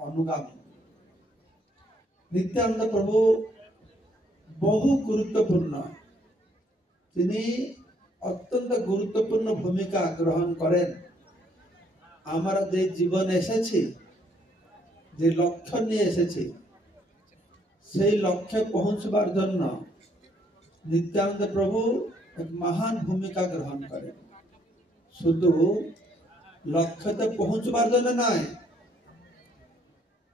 अनुगामी। नित्यानंद प्रभु बहु गुरुत्वपूर्ण अत्यंत गुरुत्वपूर्ण भूमिका ग्रहण करें आमार जे जीवन एसेछि जे लक्ष्य निये एसेछि सेई लक्ष्य पहुंचबार जन्य नित्यानंद प्रभु एक महान भूमिका ग्रहण करें। शुधु लक्ष्य तो पहुंचबार जन्य नाय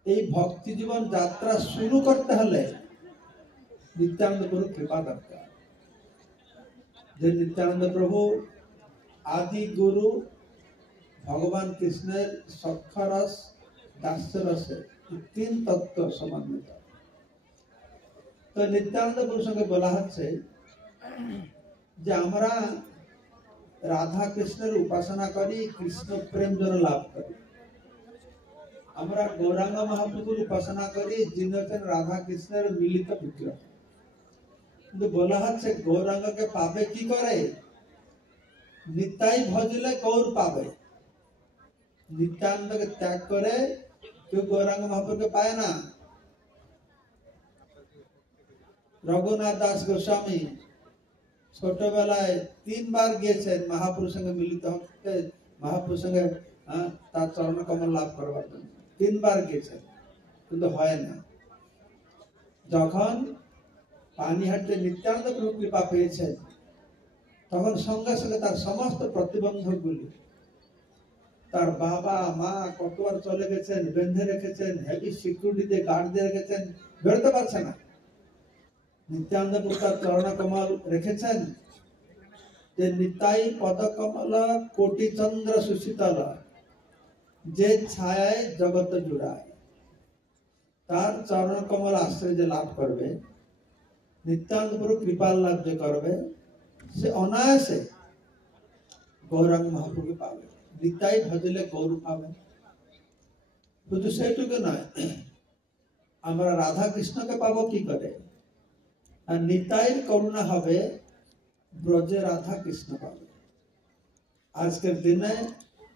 এই भक्ति जीवन यात्रा शुरू करते हले नित्यानंद प्रभु कृपा दरकार। जे नित्यानंद प्रभु आदि गुरु भगवान कृष्णेर सख्यरस दास्यरस तीन तत्व समन्वित। तो नित्यानंद प्रभु संगे बला हच्छे जे आमरा राधा कृष्णेर उपासना करी कृष्ण प्रेम जन लाभ करी। আমরা গৌরাঙ্গ মহাপ্রভুর উপাসনা করি যিনি হচ্ছেন রাধা কৃষ্ণের মিলিত বিগ্রহ। কিন্তু বলা হচ্ছে গৌরাঙ্গকে পাবে কি করে? নিতাই ভজলে গৌর পাবে। নিত্যানন্দকে ত্যাগ করে কেউ গৌরাঙ্গ মহাপ্রভুকে পায় না। রঘুনাথ দাস গোস্বামী ছোটবেলায় 3 বার গিয়েছেন মহাপুরুষের সঙ্গে মিলিত হতে, মহাপুরুষের সঙ্গে তার চরণ কমল লাভ করবার জন্য 3 বার গিয়েছেন, কিন্তু হয় না। যখন পানিহাটে নিত্যানন্দ প্রভু কৃপা পেয়েছেন তখন সঙ্গে সঙ্গে তার সমস্ত প্রতিবন্ধকগুলি, তার বাবা মা কতবার চলে গেছেন, বেঁধে রেখেছেন, হেভি সিকিউরিটি দিয়ে গার্ড দিয়ে রেখেছেন, বেরোতে পারছে না। নিত্যানন্দ প্রভু তার চরণ কমল রেখেছেন যে নিতাই পদকমল কোটি চন্দ্র সুশীতল যে ছায় জগত জুড়ায়। তার চরণ কমল আশ্রয় যে লাভ করবে, নিত্যানন্দ প্রভু কৃপার লাভ যে করবে, সে অনায়াসে গৌরাঙ্গ মহাপ্রভু পাবে। নিতাই ভজলে গৌর পাবে। শুধু সেইটুকু নয়, আমরা রাধা কৃষ্ণকে পাবো কি করে? আর নিতাইয়ের করুণা হবে, ব্রজে রাধা কৃষ্ণ পাবে। আজকের দিনে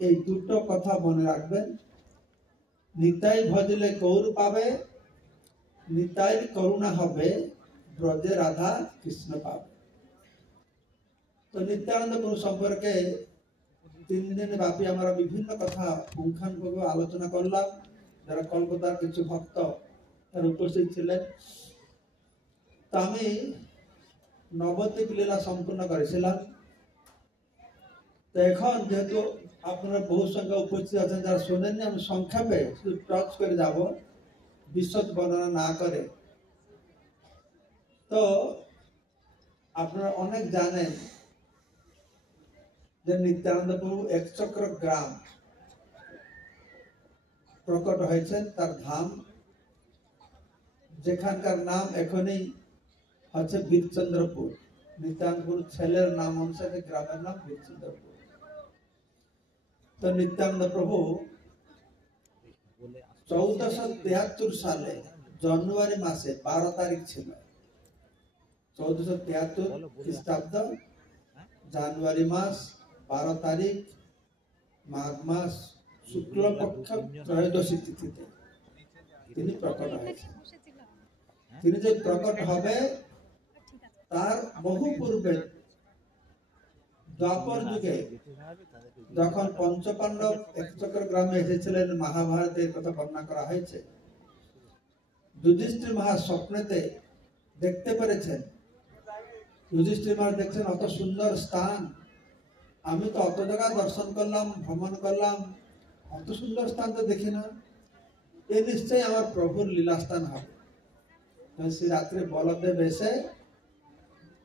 এই দুটো কথা মনে রাখবেন। নিতাই ভজলে গৌর পাবে, নিতাইয়ের করুণা হবে, ব্রজে রাধা কৃষ্ণ পাবে। তো নিত্যানন্দ প্রভু সম্পর্কে 3 দিন ব্যাপী আমরা বিভিন্ন কথা পুঙ্খানুপুঙ্খ আলোচনা করলাম। যারা কলকাতার কিছু ভক্ত তারা উপস্থিত ছিলেন। তো আমি নবদ্বীপ লীলা সম্পূর্ণ করেছিলাম। তো এখন যেহেতু আপনারা বহু সংখ্যা উপস্থিত আছেন, যারা শোনেননি, আমি সংক্ষেপে শুধু টচ করে যাব, বিশদ বর্ণনা না করে। তো আপনারা অনেক জানেন যে নিত্যানন্দ প্রভু একচক্র গ্রাম প্রকট হয়েছেন, তার ধাম, যেখানকার নাম এখনই হচ্ছে বীরচন্দ্রপুর। নিত্যানন্দপুর ছেলের নাম অনুসারে গ্রামের নাম বীরচন্দ্রপুর। তো নিত্যানন্দ প্রভু 1473 সালে জানুয়ারি মাসে 12 তারিখ ছিল। 1473 খ্রিস্টাব্দ জানুয়ারি মাস 12 তারিখ মাঘ মাস শুক্লপক্ষ ত্রয়োদশী তিথিতে তিনি প্রকট হয়েছেন। তিনি যে প্রকট হবে তার বহু পূর্বে দ্বাপর যুগে যখন পঞ্চপাণ্ডব একচক্র গ্রামে এসেছিলেন, মহাভারতের কথা বর্ণনা করা হয়েছে। যুধিষ্ঠির মহা স্বপ্নেতে দেখতে পেরেছেন। যুধিষ্ঠির মহারাজ দেখছেন অত সুন্দর স্থান, আমি তো অত জায়গা দর্শন করলাম, ভ্রমণ করলাম, অত সুন্দর স্থান তো দেখি না, এ নিশ্চয়ই আমার প্রভুর লীলাস্থান হবে। শ্রী রাত্রে বলদেব এসে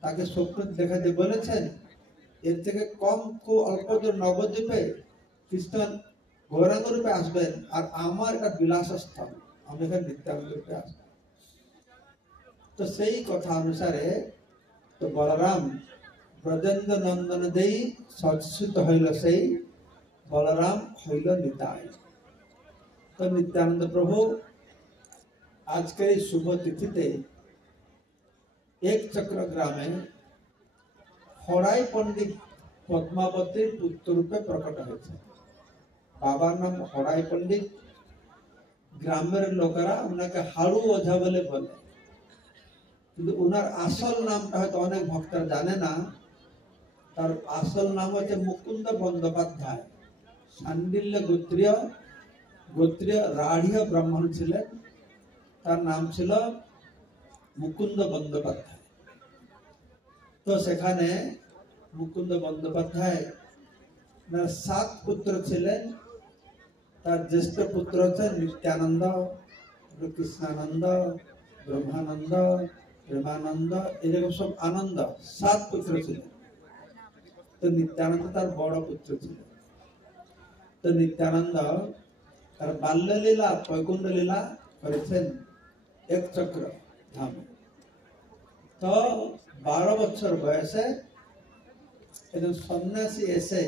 তাকে স্বপ্ন দেখাতে বলেছেন, এর থেকে কম অল্প দূর নবদ্বীপে কৃষ্ণ গৌরাঙ্গ রূপে আসবেন, আর আমার একটা বিলাস স্থল, আমি এখানে নিত্যানন্দ রূপে আসব। তো সেই কথা অনুসারে তো বলরাম ব্রজেন্দ্র নন্দন দেই সৎসুত হইল, সেই বলরাম হইল নিতাই। তো নিত্যানন্দ প্রভু আজকের এই শুভ তিথিতে একচক্র গ্রামে হরাই পণ্ডিত পদ্মাবতীর পুত্র রূপে প্রকট হয়েছে। বাবার নাম হরাই পণ্ডিত, গ্রামের লোকেরা ওনাকে হাড়ু ওঝা বলে বলে, কিন্তু ওনার আসল নামটা হয়তো অনেক ভক্তরা জানে না। তার আসল নাম হচ্ছে মুকুন্দ বন্দ্যোপাধ্যায়। শান্ডিল্য গোত্রীয় রাঢ়ীয় ব্রাহ্মণ ছিলেন। তার নাম ছিল মুকুন্দ বন্দ্যোপাধ্যায়। তো সেখানে মুকুন্দ বন্দ্যোপাধ্যায় 7 পুত্র ছিলেন। তার জ্যেষ্ঠ পুত্র হচ্ছেন নিত্যানন্দ, কৃষ্ণানন্দ, ব্রহ্মানন্দ, প্রেমানন্দ, এরকম সব আনন্দ 7 পুত্র ছিলেন। তো নিত্যানন্দ তার বড় পুত্র ছিলেন। তো নিত্যানন্দ তার বাল্যলীলা বৈকুণ্ঠ লীলা করেছেন একচক্র ধামে। তো 12 বছর বয়সে একজন সন্ন্যাসী এসে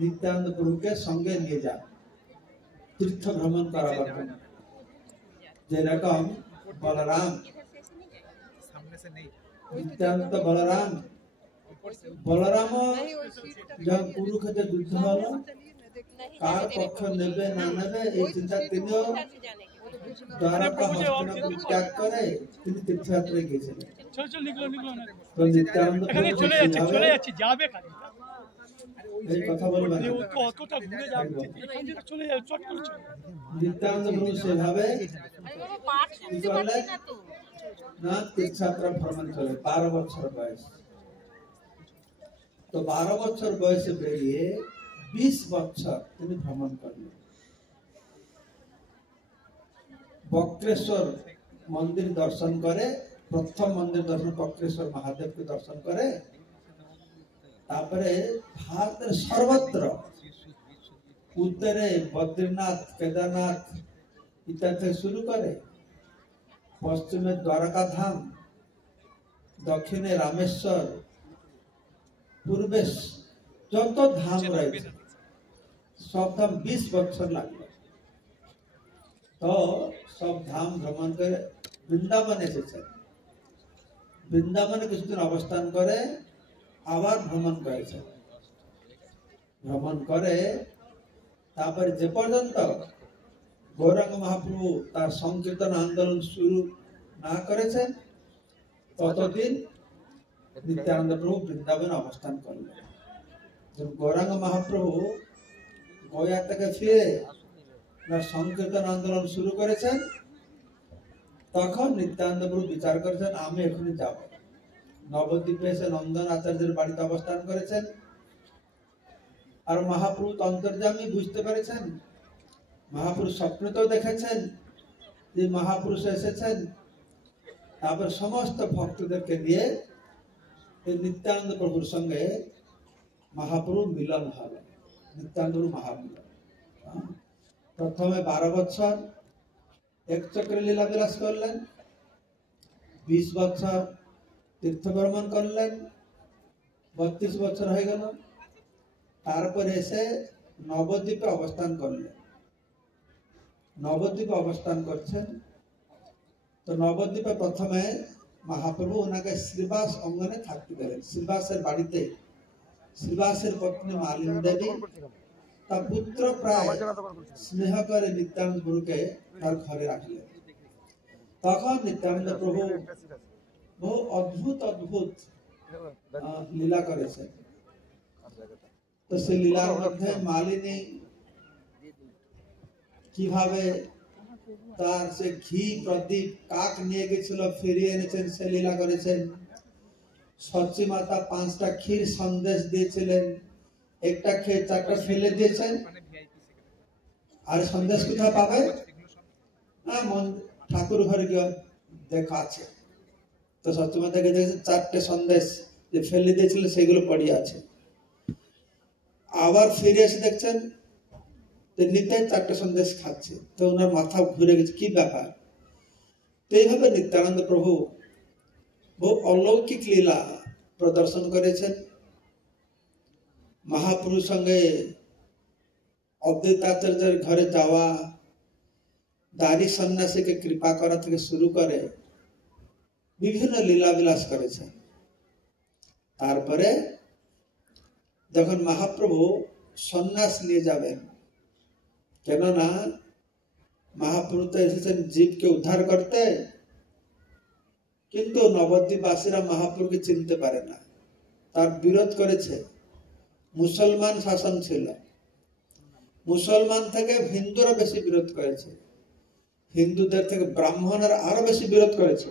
নিত্যানন্দ প্রভুকে সঙ্গে নিয়ে যান তীর্থ ভ্রমণ করাবার জন্য। যেরকম বলরাম, নিত্যানন্দ বলরাম যখন কুরুক্ষেত্রে যুদ্ধ হলো, কার পক্ষ নেবে না নেবে এই চিন্তা তিনিও দ্বারকা হস্তিনাপুর ত্যাগ করে তিনি তীর্থযাত্রায় গিয়েছিলেন। তো নিত্যানন্দ এই কথা বলবেন নিত্যানন্দ প্রভু সেভাবে না তীর্থযাত্রা ভ্রমণ করে 12 বছর বয়স। তো 12 বছর বয়সে বেরিয়ে 20 বছর তিনি ভ্রমণ করলেন। বক্রেশ্বর মন্দির দর্শন করে, প্রথম মন্দির দর্শন বক্রেশ্বর মহাদেবকে দর্শন করে। তারপরে ভারতের সর্বত্র উত্তরে বদ্রীনাথ, কেদারনাথ ইত্যাদি থেকে শুরু করে, পশ্চিমে দ্বারকা ধাম, দক্ষিণে রামেশ্বর, পূর্বে যত ধাম রয়েছে সব ধাম 20 বছর লাগলো। তো সব ধাম ভ্রমণ করে বৃন্দাবন এসেছেন। বৃন্দাবনে কিছুদিন অবস্থান করে আবার ভ্রমণ করেছেন। ভ্রমণ করে তারপরে যে পর্যন্ত গৌরাঙ্গ মহাপ্রভু তার সংকীর্তন আন্দোলন শুরু না করেছেন ততদিন নিত্যানন্দ প্রভু বৃন্দাবনে অবস্থান করলেন। গৌরাঙ্গ মহাপ্রভু গয়া থেকে ফিরে সংকীর্তন আন্দোলন শুরু করেছেন, তখন নিত্যানন্দ প্রভু বিচার করেছেন আমি এখনই যাব। নবদ্বীপে এসে নন্দন আচার্যের বাড়িতে অবস্থান করেছেন। আর মহাপ্রভু অন্তর্যামী বুঝতে পেরেছেন, মহাপুরুষ স্বপ্নতেও দেখেছেন যে মহাপুরুষ এসেছেন। তারপর সমস্ত ভক্তদেরকে নিয়ে নিত্যানন্দ প্রভুর সঙ্গে মহাপ্রভু মিলন হল, নিত্যানন্দ মহামিলন। প্রথমে 12 বছর এক চক্রে লীলা বিলাস করলেন, 20 বছর তীর্থ ভ্রমণ করলেন, 32 বছর হয়ে গেল। তারপরে এসে নবদ্বীপে অবস্থান করলেন। নবদ্বীপে অবস্থান করছেন। তো নবদ্বীপে প্রথমে মহাপ্রভু ওনাকে শ্রীবাস অঙ্গনে থাকতে দিলেন। শ্রীবাসের বাড়িতে শ্রীবাসের পত্নী মালিনী দেবী তার পুত্র প্রায় স্নেহ করে নিত্যানন্দ প্রভুকে তার ঘরে রাখলেন। তখন নিত্যানন্দ প্রভু বহু অদ্ভুত লীলা করেছেন। তো সেই লীলার মধ্যে মালিনী কিভাবে তার সে ঘি প্রদীপ কাক নিয়ে গেছিল ফিরিয়ে এনেছেন সে লীলা করেছেন। সচী মাতা 5টা ক্ষীর সন্দেশ দিয়েছিলেন, একটা খেয়ে 4টা ফেলে দিয়েছেন। আর সন্দেশ কোথায় পাবে? ঠাকুর ঘরে গিয়ে দেখা আছে। তো সচী মাতাকে দেখেছেন 4টে সন্দেশ যে ফেলে দিয়েছিল সেগুলো পড়ে আছে। আবার ফিরে এসে দেখছেন নিতে 4টে সন্দেশ খাচ্ছে। তো ওনার মাথা ঘুরে গেছে, কি ব্যাপার? তো এইভাবে নিত্যানন্দ প্রভু বহু অলৌকিক লীলা প্রদর্শন করেছেন। মহাপুরুষ সঙ্গে অদ্বৈতাচার্যের ঘরে যাওয়া, দাড়ি সন্ন্যাসীকে কৃপা করা থেকে শুরু করে বিভিন্ন লীলা বিলাস করেছেন। তারপরে যখন মহাপ্রভু সন্ন্যাস নিয়ে যাবেন, কেননা महाप्रभु तो एसेছেন জীবকে উদ্ধার করতে, কিন্তু নবদ্বীপবাসীরা महाप्रभुকে চিনতে পারে না, তার বিরোধ করেছে। মুসলমান শাসন ছিল, মুসলমান থেকে হিন্দুরা বেশি বিরোধ করেছে, হিন্দুদের থেকে ব্রাহ্মণরা আরো বেশি বিরোধ করেছে।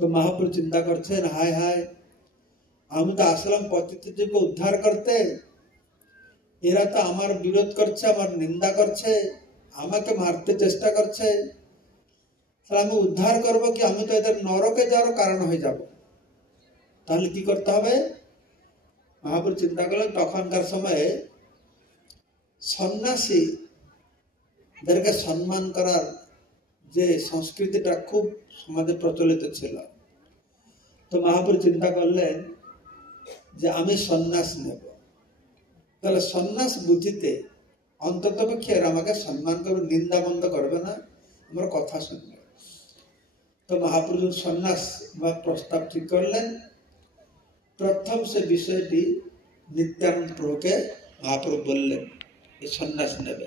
তো महाप्रभु চিন্তা করছেন, হায় হায়, আমি তো আসলাম পতিতদেরকে উদ্ধার করতে, এরা তো আমার বিরোধ করছে, আমার নিন্দা করছে, আমাকে মারতে চেষ্টা করছে, তাহলে আমি উদ্ধার করব কি? আমি তো এদের নরকে যাওয়ার কারণ হয়ে যাব। তাহলে কি করতে হবে? महाप्रभु চিন্তা করলেন, তখনকার সময়ে সন্ন্যাসীদেরকে সম্মান করার যে সংস্কৃতিটা খুব সমাজে প্রচলিত ছিল। তো महाप्रभु চিন্তা করলেন যে আমি সন্ন্যাস নেব, তাহলে সন্ন্যাস বুদ্ধিতে অন্ততপক্ষে এরা আমাকে সম্মান করবে, নিন্দা বন্ধ করবে না, আমার কথা শুনবে। তো महाप्रभु সন্ন্যাস বা প্রস্তাব ঠিক করলেন। প্রথম সে বিষয়টি নিত্যানন্দ প্রভুকে महाप्रभु বললেন এই সন্ন্যাস নেবে।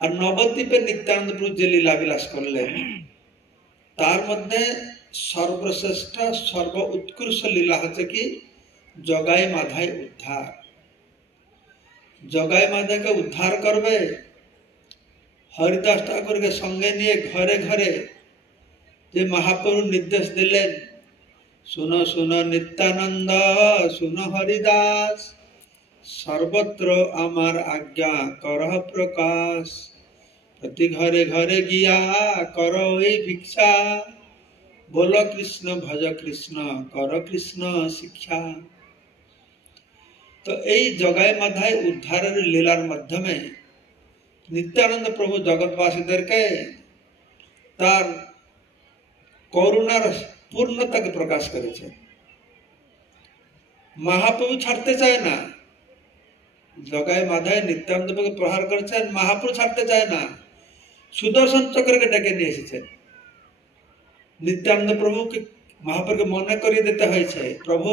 আর নবদ্বীপে নিত্যানন্দ প্রভু যে লীলা বিলাস করলেন, তার মধ্যে সর্বশ্রেষ্ঠ সর্ব উৎকৃষ্ট লীলা হচ্ছে কি জগাই মাধাই উদ্ধার। জগাই মাধাকে উদ্ধার করবে, হরিদাস ঠাকুরকে সঙ্গে নিয়ে ঘরে ঘরে যে महाप्रभु নির্দেশ দিলেন, শুনো শুনো নিত্যানন্দ, শুনো হরিদাস, সর্বত্র আমার আজ্ঞা করহ প্রকাশ, প্রতি ঘরে ঘরে গিয়া কর এই ভিক্ষা, বল কৃষ্ণ ভজ কৃষ্ণ, কর কৃষ্ণ শিক্ষা। তো এই জগাই মাধাই উদ্ধারের লীলার মাধ্যমে নিত্যানন্দ প্রভু জগৎবাসীদেরকে তার করুণার পূর্ণতাকে প্রকাশ করেছে। महाप्रभु ছাড়তে চায় না, জগাই মাধাই নিত্যানন্দ প্রভুকে প্রহার করেছেন, महाप्रभु ছাড়তে চায় না, সুদর্শন চক্রকে ডেকে নিয়ে এসেছেন। নিত্যানন্দ প্রভুকে महाप्रभुকে মনে করিয়ে দিতে হয়েছে, প্রভু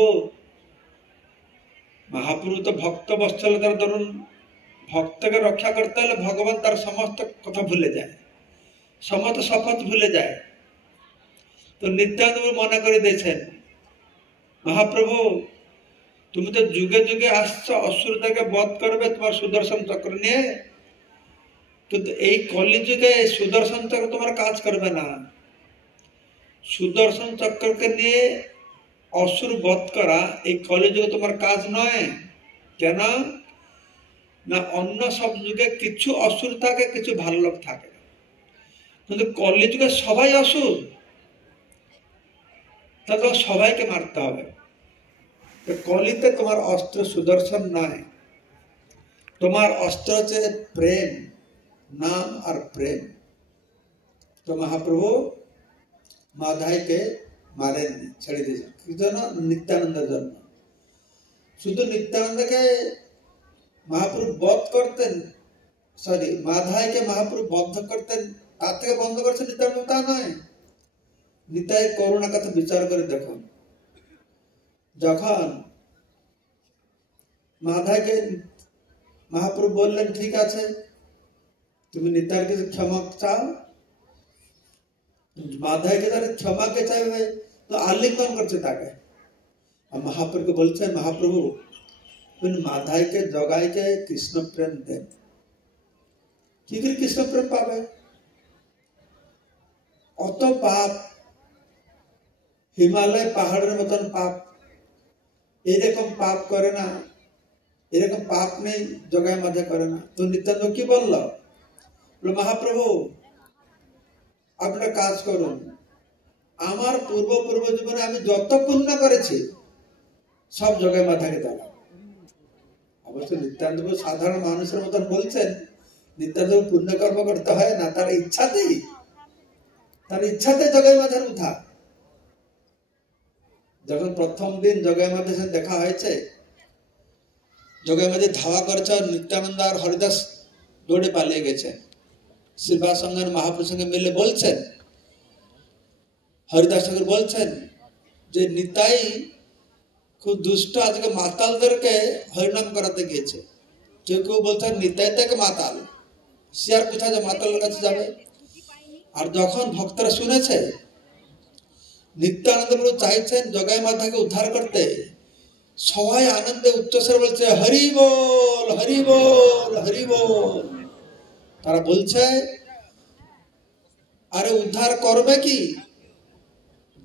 महाप्रभु তো ভক্ত বৎসলতার দরুন, ভক্তকে রক্ষা করতে হলে ভগবান তার সমস্ত কথা ভুলে যায়, সমস্ত শপথ ভুলে যায়। তো নিত্যানন্দ প্রভু মনে করে দিয়েছেন, महाप्रभु তুমি তো যুগে যুগে আসছো অসুরদেরকে বধ করবে তোমার সুদর্শন চক্র নিয়ে, কিন্তু এই কলিযুগে সুদর্শন চক্র তোমার কাজ করবে না। সুদর্শন চক্রকে নিয়ে অসুর বধ করা এই কলিযুগে তোমার কাজ নয়। কেন না, অন্য সব যুগে কিছু অসুর থাকে, কিছু ভালো লোক থাকে, কিন্তু কলিযুগে সবাই অসুর, তাহলে সবাইকে মারতে হবে। কলিতে তোমার অস্ত্র সুদর্শন নয়, তোমার অস্ত্র হচ্ছে প্রেম, নাম আর প্রেম। তো महाप्रभु মাধাইকে মারেননি, ছেড়ে দিয়েছেন। কি জন্য? নিত্যানন্দের জন্য। শুধু নিত্যানন্দকে महाप्रभु বধ করতেন, সরি মাধাইকে महाप्रभु বদ্ধ করতেন, তার থেকে বন্ধ করছে নিত্যানন্দ তা নয়। নিতাই করুণা কথা বিচার করে দেখুন, যখন মাধাইকে महाप्रभु বললেন ঠিক আছে তুমি নিতাইয়ের কাছে ক্ষমা চাও, মাধাইকে তার ক্ষমাকে চাইবে, তো আলিঙ্গন করছে তাকে। আর महाप्रभुকে বলছেন, महाप्रभु তুমি মাধাইকে জগাইকে কৃষ্ণ প্রেম দেন। কি করে কৃষ্ণ প্রেম পাবে? অত পাপ, হিমালয় পাহাড়ের মতন পাপ, এরকম পাপ করে না, এরকম পাপ নেই জগাই মাঝে করে না। তো নিত্যানন্দ কি বলল? महाप्रभु আপনারা কাজ করুন, আমার পূর্ব জীবনে আমি যত পুণ্য করেছি সব জগাই মাথাকে দেওয়া। অবশ্য নিত্যানন্দ সাধারণ মানুষের মতন বলছেন, নিত্যানন্দ পুণ্য কর্ম করতে হয় না, তার ইচ্ছাতে জগাই মাথার উঠা। যখন প্রথম দিন জগাই মাঝের সাথে দেখা হয়েছে, জগাই মাঝে ধাওয়া করেছে, নিত্যানন্দ আর হরিদাস দৌড়ে পালিয়ে গেছে। শিবা সঙ্গে महाप्रभु সঙ্গে মিলে বলছেন, হরিদাস ঠাকুর বলছেন যে নিতাই খুব দুষ্ট, আজকে মাতালদেরকে হরিনাম করাতে গিয়েছে। কেউ কেউ বলছেন নিতাই থেকে মাতাল, সে আর কোথায় যে মাতালের কাছে যাবে। আর যখন ভক্তরা শুনেছে নিত্যানন্দ প্রভু চাইছেন জগাই মাতাকে উদ্ধার করতে, সবাই আনন্দে উচ্চস্বরে বলছে হরি বল হরি বল হরি বল। তারা বলছে আরে উদ্ধার করবে কি,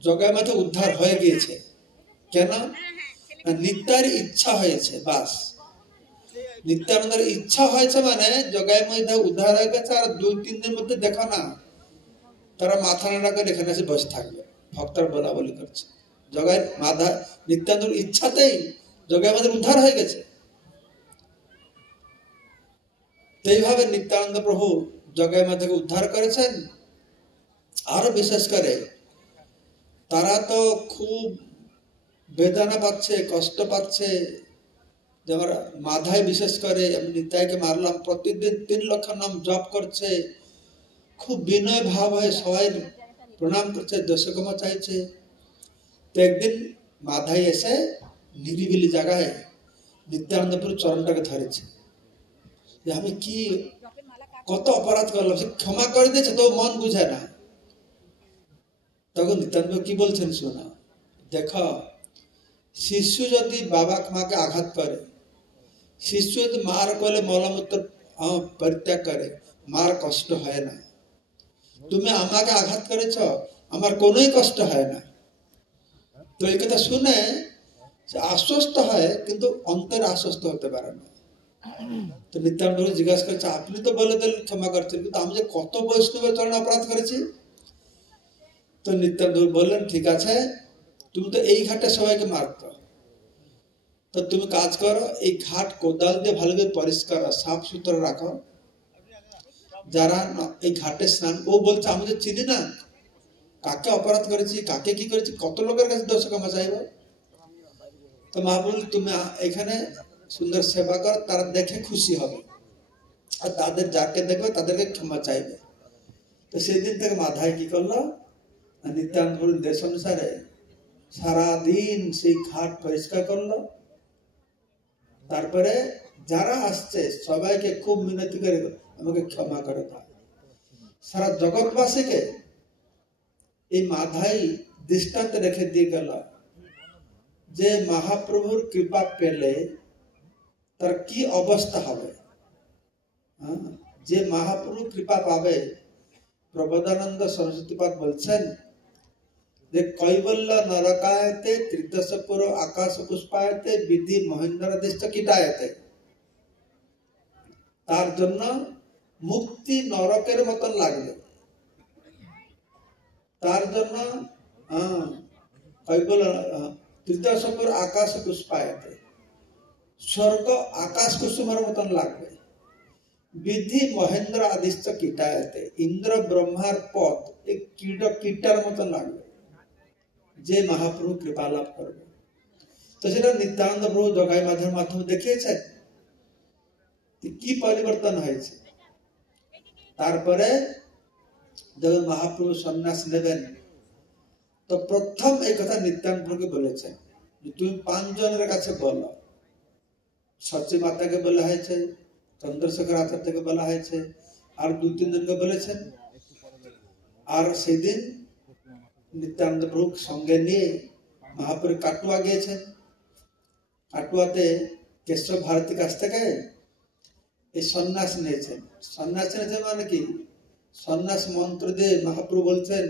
জগাই মাতা উদ্ধার হয়ে গিয়েছে। কেন? নিত্যার ইচ্ছা হয়েছে, বাস নিত্যানন্দের ইচ্ছা হয়েছে মানে জগাই মাতা উদ্ধার হয়ে গেছে। আর 2-3 দিনের মধ্যে দেখো না তারা মাথা নাড়া করে এখানে এসে বসে থাকবে, ভক্তরা বলা বলি করছে। জগাই মাধা নিত্যানন্দের ইচ্ছাতেই জগাই মাতার উদ্ধার হয়ে গেছে। এইভাবে নিত্যানন্দ প্রভু জগাই মাতাকে উদ্ধার করেছেন। আরো বিশেষ করে তারা তো খুব বেদনা পাচ্ছে, কষ্ট পাচ্ছে। যেমন মাধাই বিশেষ করে আমি নিতাইকে মারলাম, প্রতিদিন 3 লক্ষ নাম জপ করছে, খুব বিনয় ভাব হয়ে সবাই প্রণাম করছে, দশকমা চাইছে। তো একদিন মাধাই এসে নিরিবিলি জায়গায় নিত্যানন্দপুর চরণটাকে ধরেছে যে আমি কি কত অপরাধ করলাম, সে ক্ষমা করে দিয়েছে তো মন বুঝে না। তখন নিত্যানন্দ কি বলছেন শোনা, দেখো শিশু যদি বাবা মাকে আঘাত করে, শিশু যদি মার কোলে মলমূত্র পরিত্যাগ করে, মার কষ্ট হয় না। তুমি আমাকে আঘাত করেছ, আমার কোনোই কষ্ট হয় না। তো এই কথা শুনে সে আশ্বস্ত হয়, কিন্তু অন্তরে আশ্বস্ত হতে পারে না। তো নিত্যানন্দ জিজ্ঞাসা করছে আপনি তো বলে দিলেন ক্ষমা করছেন, কিন্তু আমি যে কত বৈষ্ণবের চরণে অপরাধ করেছি। তো নিত্যানন্দ বললেন ঠিক আছে, তুমি তো এই ঘাটে সবাইকে মারতো, তো তুমি কাজ করো, এই ঘাট কোদাল দিয়ে ভালো করে পরিষ্কার সাফ সুতরা রাখো। যারা এই ঘাটে স্নান, ও বলছে আমি তো চিনি না কাকে অপরাধ করেছি, কাকে কি করেছি, কত লোকের কাছে দোষ ক্ষমা চাইব। তো মা বলল তুমি এখানে সুন্দর সেবা কর, তারা দেখে খুশি হবে, আর তাদের যাকে দেখবে তাদেরকে ক্ষমা চাইবে। তো সেদিন থেকে মাধাই কি করলো, নিত্যানন্দ দেশ অনুসারে সারাদিন সেই ঘাট পরিষ্কার করলো। তারপরে যারা আসছে সবাইকে খুব মিনতি করে আমাকে ক্ষমা করে দাও। সারা জগৎবাসীকে এই মাধাই দৃষ্টান্ত রেখে দিয়ে গেল যে মহাপ্রভুর কৃপা পেলে তার কি অবস্থা হবে। যে মহাপ্রভু কৃপা পাবে, প্রবোধানন্দ সরস্বতীপাদ বলছেন যে কৈবল্য নরকায়তে ত্রিদশপুর আকাশ পুষ্পায়তে বিধি মহেন্দ্র দৃষ্ট কীটায়তে, তার জন্য মুক্তি নরকের মতন লাগবে। তার জন্য কৈবল্য ত্রিদশপুর আকাশ পুষ্পায়তে, স্বর্গ আকাশ কুসুমের মতন লাগবে। বিধি মহেন্দ্র আদিশ্চ কীটায়তে, ইন্দ্র ব্রহ্মার পথ এই কীটার মতন লাগবে যে মহাপ্রভু কৃপা লাভ করবে। তো সেটা নিত্যানন্দ প্রভু জগাই মাঝের মাধ্যমে দেখিয়েছেন কি পরিবর্তন হয়েছে। তারপরে যখন মহাপ্রভু সন্ন্যাস নেবেন, তো প্রথম এই কথা নিত্যানন্দ প্রভুকে বলেছেন যে তুমি 5 জনের কাছে বলো। সচী মাতাকে বলা হয়েছে, চন্দ্রশেখর আচার্যকে বলা হয়েছে, আর 2-3 জনকে বলেছেন। আর সেদিন নিত্যানন্দ প্রভু সঙ্গে নিয়ে মহাপ্রভু কাটুয়া গিয়েছেন। কাটুয়াতে কেশব ভারতীর কাছ থেকে এই সন্ন্যাস নিয়েছেন। সন্ন্যাস নিয়েছেন মানে কি, সন্ন্যাস মন্ত্র দিয়ে মহাপ্রভু বলছেন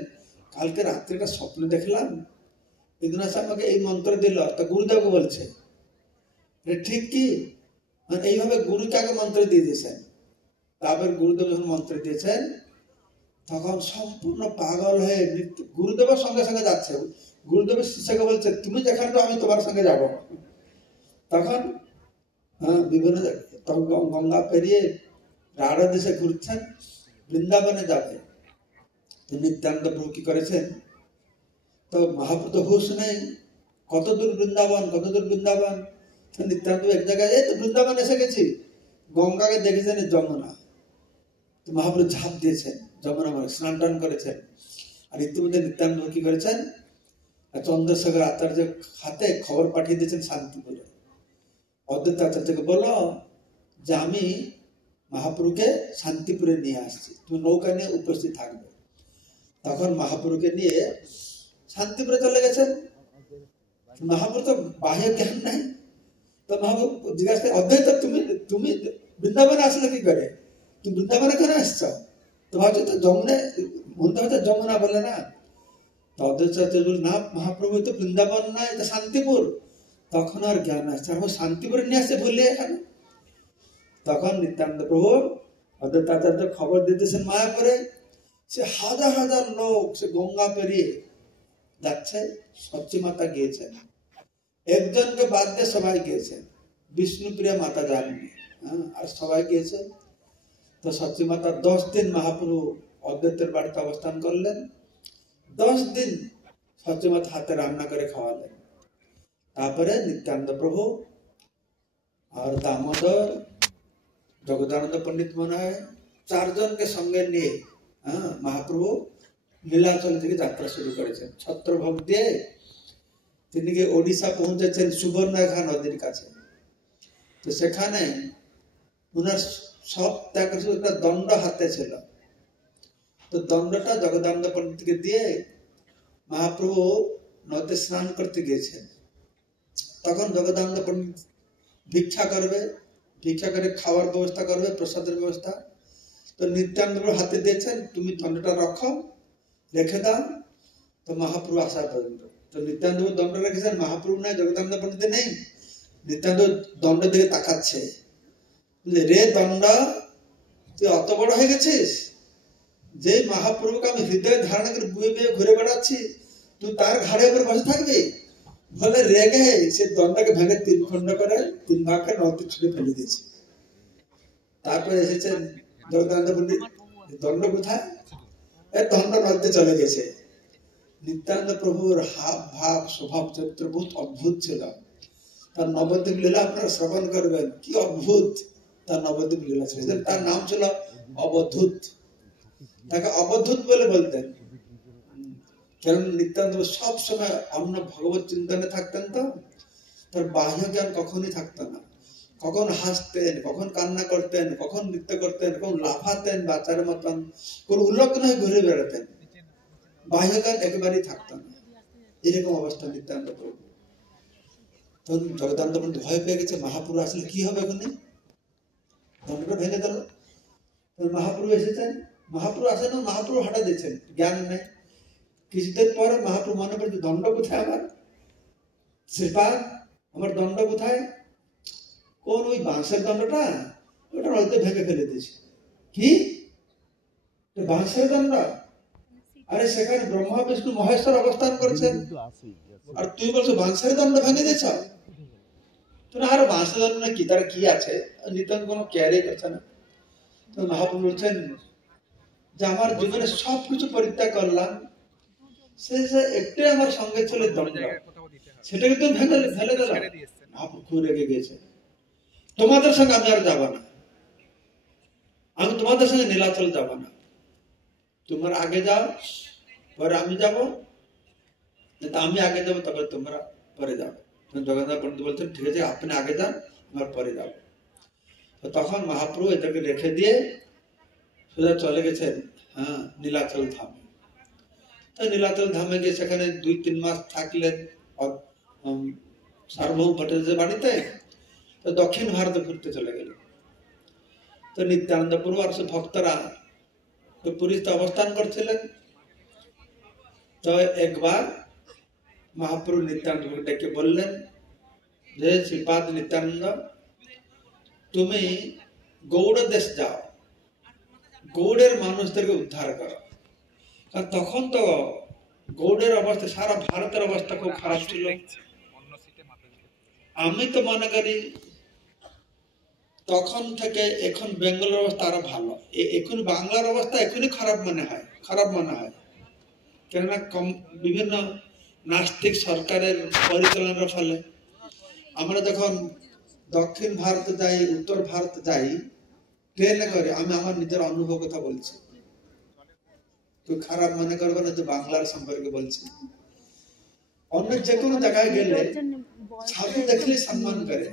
কালকে রাত্রিটা স্বপ্ন দেখলাম, এদিন আমাকে এই মন্ত্র দিল। তো গুরুদেবকে বলছে ঠিক কি, মানে এইভাবে গুরুকে আগে মন্ত্র দিয়ে দিয়েছেন। তারপর গুরুদেব যখন মন্ত্র দিয়েছেন তখন সম্পূর্ণ পাগল হয়ে গুরুদেবের সঙ্গে সঙ্গে যাচ্ছে। গুরুদেবের শিষ্যকে বলছে তুমি যেখানে তো আমি তোমার সঙ্গে যাব। তখন বিভিন্ন গঙ্গা পেরিয়ে রাঢ় দেশে ঘুরছেন, বৃন্দাবনে যাবে। তো নিত্যানন্দ প্রভু কি করেছেন, তো মহাপ্রভু হুশ নেই, কত দূর বৃন্দাবন, কত দূর বৃন্দাবন। নিত্যানন্দ এক জায়গায় এই তো বৃন্দাবন এসে গেছি, গঙ্গাকে দেখেছেন যমুনা। তো মহাপ্রভু ঝাঁপ দিয়েছেন যমুনা, স্নান টান করেছেন। আর ইতিমধ্যে নিত্যানন্দ কি করেছেন, চন্দ্রশেখর আচার্য হাতে খবর পাঠিয়ে দিয়েছেন শান্তিপুরে। অদ্বৈত আচার্যকে বলো যে আমি মহাপ্রভুকে শান্তিপুরে নিয়ে আসছি, তুমি নৌকা নিয়ে উপস্থিত থাকবে। তখন মহাপ্রভুকে নিয়ে শান্তিপুরে চলে গেছেন। মহাপ্রভু তো বাহ্য জ্ঞান নাই, তো মহাপ্রভু জিজ্ঞাসা করে অদ্বৈত তুমি তুমি বৃন্দাবনে আসলে কি করে, তুমি বৃন্দাবনে কেন আসছ? তো ভাবছো তো যমুনা, মনটা হচ্ছে যমুনা বলে না। তো অদ্বৈত বলে না মহাপ্রভু তো বৃন্দাবন না, এটা শান্তিপুর। তখন আর জ্ঞান আসছে, আমার শান্তিপুরে নিয়ে আসছে বললে এখানে। তখন নিত্যানন্দ প্রভু অদ্বৈতাচার্য খবর দিতেছেন মায়াপুরে, সে হাজার হাজার লোক সে গঙ্গা পেরিয়ে যাচ্ছে। সচ্চি মাতা গিয়েছেন, একজনকে বাদ দিয়ে সবাই গিয়েছেন, বিষ্ণুপ্রিয়া মাতা যাননি, আর সবাই গিয়েছেন। তো সচ্চি মাতা 10 দিন মহাপ্রভু অদ্বৈতের বাড়িতে অবস্থান করলেন। 10 দিন সচ্চি মাতা হাতে রান্না করে খাওয়ালেন। তারপরে নিত্যানন্দ প্রভু আর দামোদর, জগদানন্দ পণ্ডিত মনে হয়, 4 জনকে সঙ্গে নিয়ে মহাপ্রভু নীলাচল থেকে যাত্রা শুরু করেছেন। ছত্রভোগ দিয়ে তিনি গিয়ে ওড়িশা পৌঁছেছেন সুবর্ণরেখা নদীর কাছে। তো সেখানে উনার সব ত্যাগ করে একটা দণ্ড হাতে ছিল। তো দণ্ডটা জগদানন্দ পণ্ডিতকে দিয়ে মহাপ্রভু নদীতে স্নান করতে গিয়েছেন। তখন জগদানন্দ পণ্ডিত ভিক্ষা করবে, ভিক্ষা করে খাওয়ার ব্যবস্থা করবে, প্রসাদের ব্যবস্থা। তো নিত্যানন্দ প্রভু হাতে দিয়েছেন, তুমি দণ্ডটা রাখো, রেখে দাও তো মহাপ্রভু আসা পর্যন্ত। তো নিত্যানন্দ দণ্ড রেখেছেন, মহাপ্রভু নাই, জগদানন্দ পণ্ডিত নেই। নিত্যানন্দ দণ্ড দিকে তাকাচ্ছে, রে দণ্ড তুই অত বড় হয়ে গেছিস যে মহাপ্রভুকে আমি হৃদয়ে ধারণা করে বুয়ে বুয়ে ঘুরে বেড়াচ্ছি, তুই তার ঘাড়ে উপর বসে থাকবি? বলে রেগে সে দণ্ডকে ভেঙে 3 খণ্ড করে 3 ভাগ করে নদীতে ছুঁড়ে ফেলে দিয়েছে। তারপরে এসেছেন জগদানন্দ পণ্ডিত, দণ্ড কোথায়? দণ্ড নদীতে চলে গেছে। নিত্যানন্দ প্রভুর হাব ভাব স্বভাব চরিত্র বহুত অদ্ভুত ছিল। তার নবদ্বীপ লীলা আপনারা শ্রবণ করবেন, কি অদ্ভুত তার নবদ্বীপ লীলা ছিল। তার নাম ছিল অবধূত, তাকে অবধূত বলে বলতেন। কারণ নিত্যানন্দ সব সময় অন্য ভগবত চিন্তনে থাকতেন। তো তার বাহ্য জ্ঞান কখনই থাকতো না। কখন হাসতেন, কখন কান্না করতেন, কখন নৃত্য করতেন, কখন লাফাতেন বাচ্চার মতন, কোন উল্লগ্ন হয়ে ঘুরে বেড়াতেন, বাহ্য জ্ঞান একেবারেই থাকতো না। এরকম অবস্থা নিত্যানন্দ প্রভু। তখন জগদানন্দ পণ্ডিত ভয় পেয়ে গেছে, মহাপ্রভু আসলে কি হবে এখানে, দণ্ডটা ভেঙে দিল। মহাপ্রভু এসেছেন, মহাপ্রভু আসেন, মহাপ্রভু হাঁটা দিয়েছেন, জ্ঞান নেই। কিছুদিন পরে মহাপ্রভু মনে করছে দণ্ড কোথায় আমার, শ্রীপাদ আমার দণ্ড কোথায়? কোন ওই বাঁশের দণ্ডটা, ওটা নদীতে ভেঙে ফেলে দিয়েছে। কি বাঁশের দণ্ড? আরে সেখানে ব্রহ্মা বিষ্ণু মহেশ্বর অবস্থান করেছেন, আর তুই বলছো বাঁশের দণ্ড ভেঙে দিয়েছ? তোরা আরো বাঁশের দণ্ড না কি, তার কি আছে? নিত্যানন্দ কোনো কেয়ারই করছে না। তো মহাপ্রভু বলছেন যে আমার জীবনে সবকিছু পরিত্যাগ করলাম, সে একটাই আমার সঙ্গে ছিল দণ্ড, সেটাকে তুমি ফেলে দিলাম। মহাপ্রভু খুব রেগে গেছে, তোমাদের সঙ্গে আমি আর যাব না, আমি তোমাদের সঙ্গে নীলাচল যাব না, তোমরা আগে যাও পরে আমি যাব, আমি আগে যাবো তারপরে তোমরা পরে যাবে। জগন্নাথ পণ্ডিত বলছেন ঠিক আছে আপনি আগে যান, আমরা পরে যাব। তখন মহাপ্রভু এদেরকে রেখে দিয়ে সোজা চলে গেছেন নীলাচল ধামে। তো নীলাচল ধামে গিয়ে সেখানে 2-3 মাস থাকলেন সার্বভৌম ভট্টাচার্যের বাড়িতে। তো দক্ষিণ ভারতে ঘুরতে চলে গেলেন। তো নিত্যানন্দ প্রভু আর সে ভক্তরা তো পুরীতে অবস্থান করছিলেন। তো একবার মহাপ্রভু নিত্যানন্দ ডেকে বললেন যে শ্রীপাদ নিত্যানন্দ, তুমি গৌড় দেশ যাও, গৌড়ের মানুষদেরকে উদ্ধার করো। কারণ তখন তো গৌড়ের অবস্থা, সারা ভারতের অবস্থা খুব খারাপ ছিল। আমি তো মনে করি তখন থেকে এখন বেঙ্গলের অবস্থা আরো ভালো। এখন বাংলার অবস্থা এখনই খারাপ মনে হয়, কেননা বিভিন্ন নাস্তিক সরকারের পরিচালনার ফলে আমরা যখন দক্ষিণ ভারতে যাই, উত্তর ভারতে যাই ট্রেনে করে, আমি আমার নিজের অনুভব কথা বলছি, তো খারাপ মনে করবে না যে বাংলার সম্পর্কে বলছি। অন্য যে কোনো জায়গায় গেলে সাধু দেখলে সম্মান করে,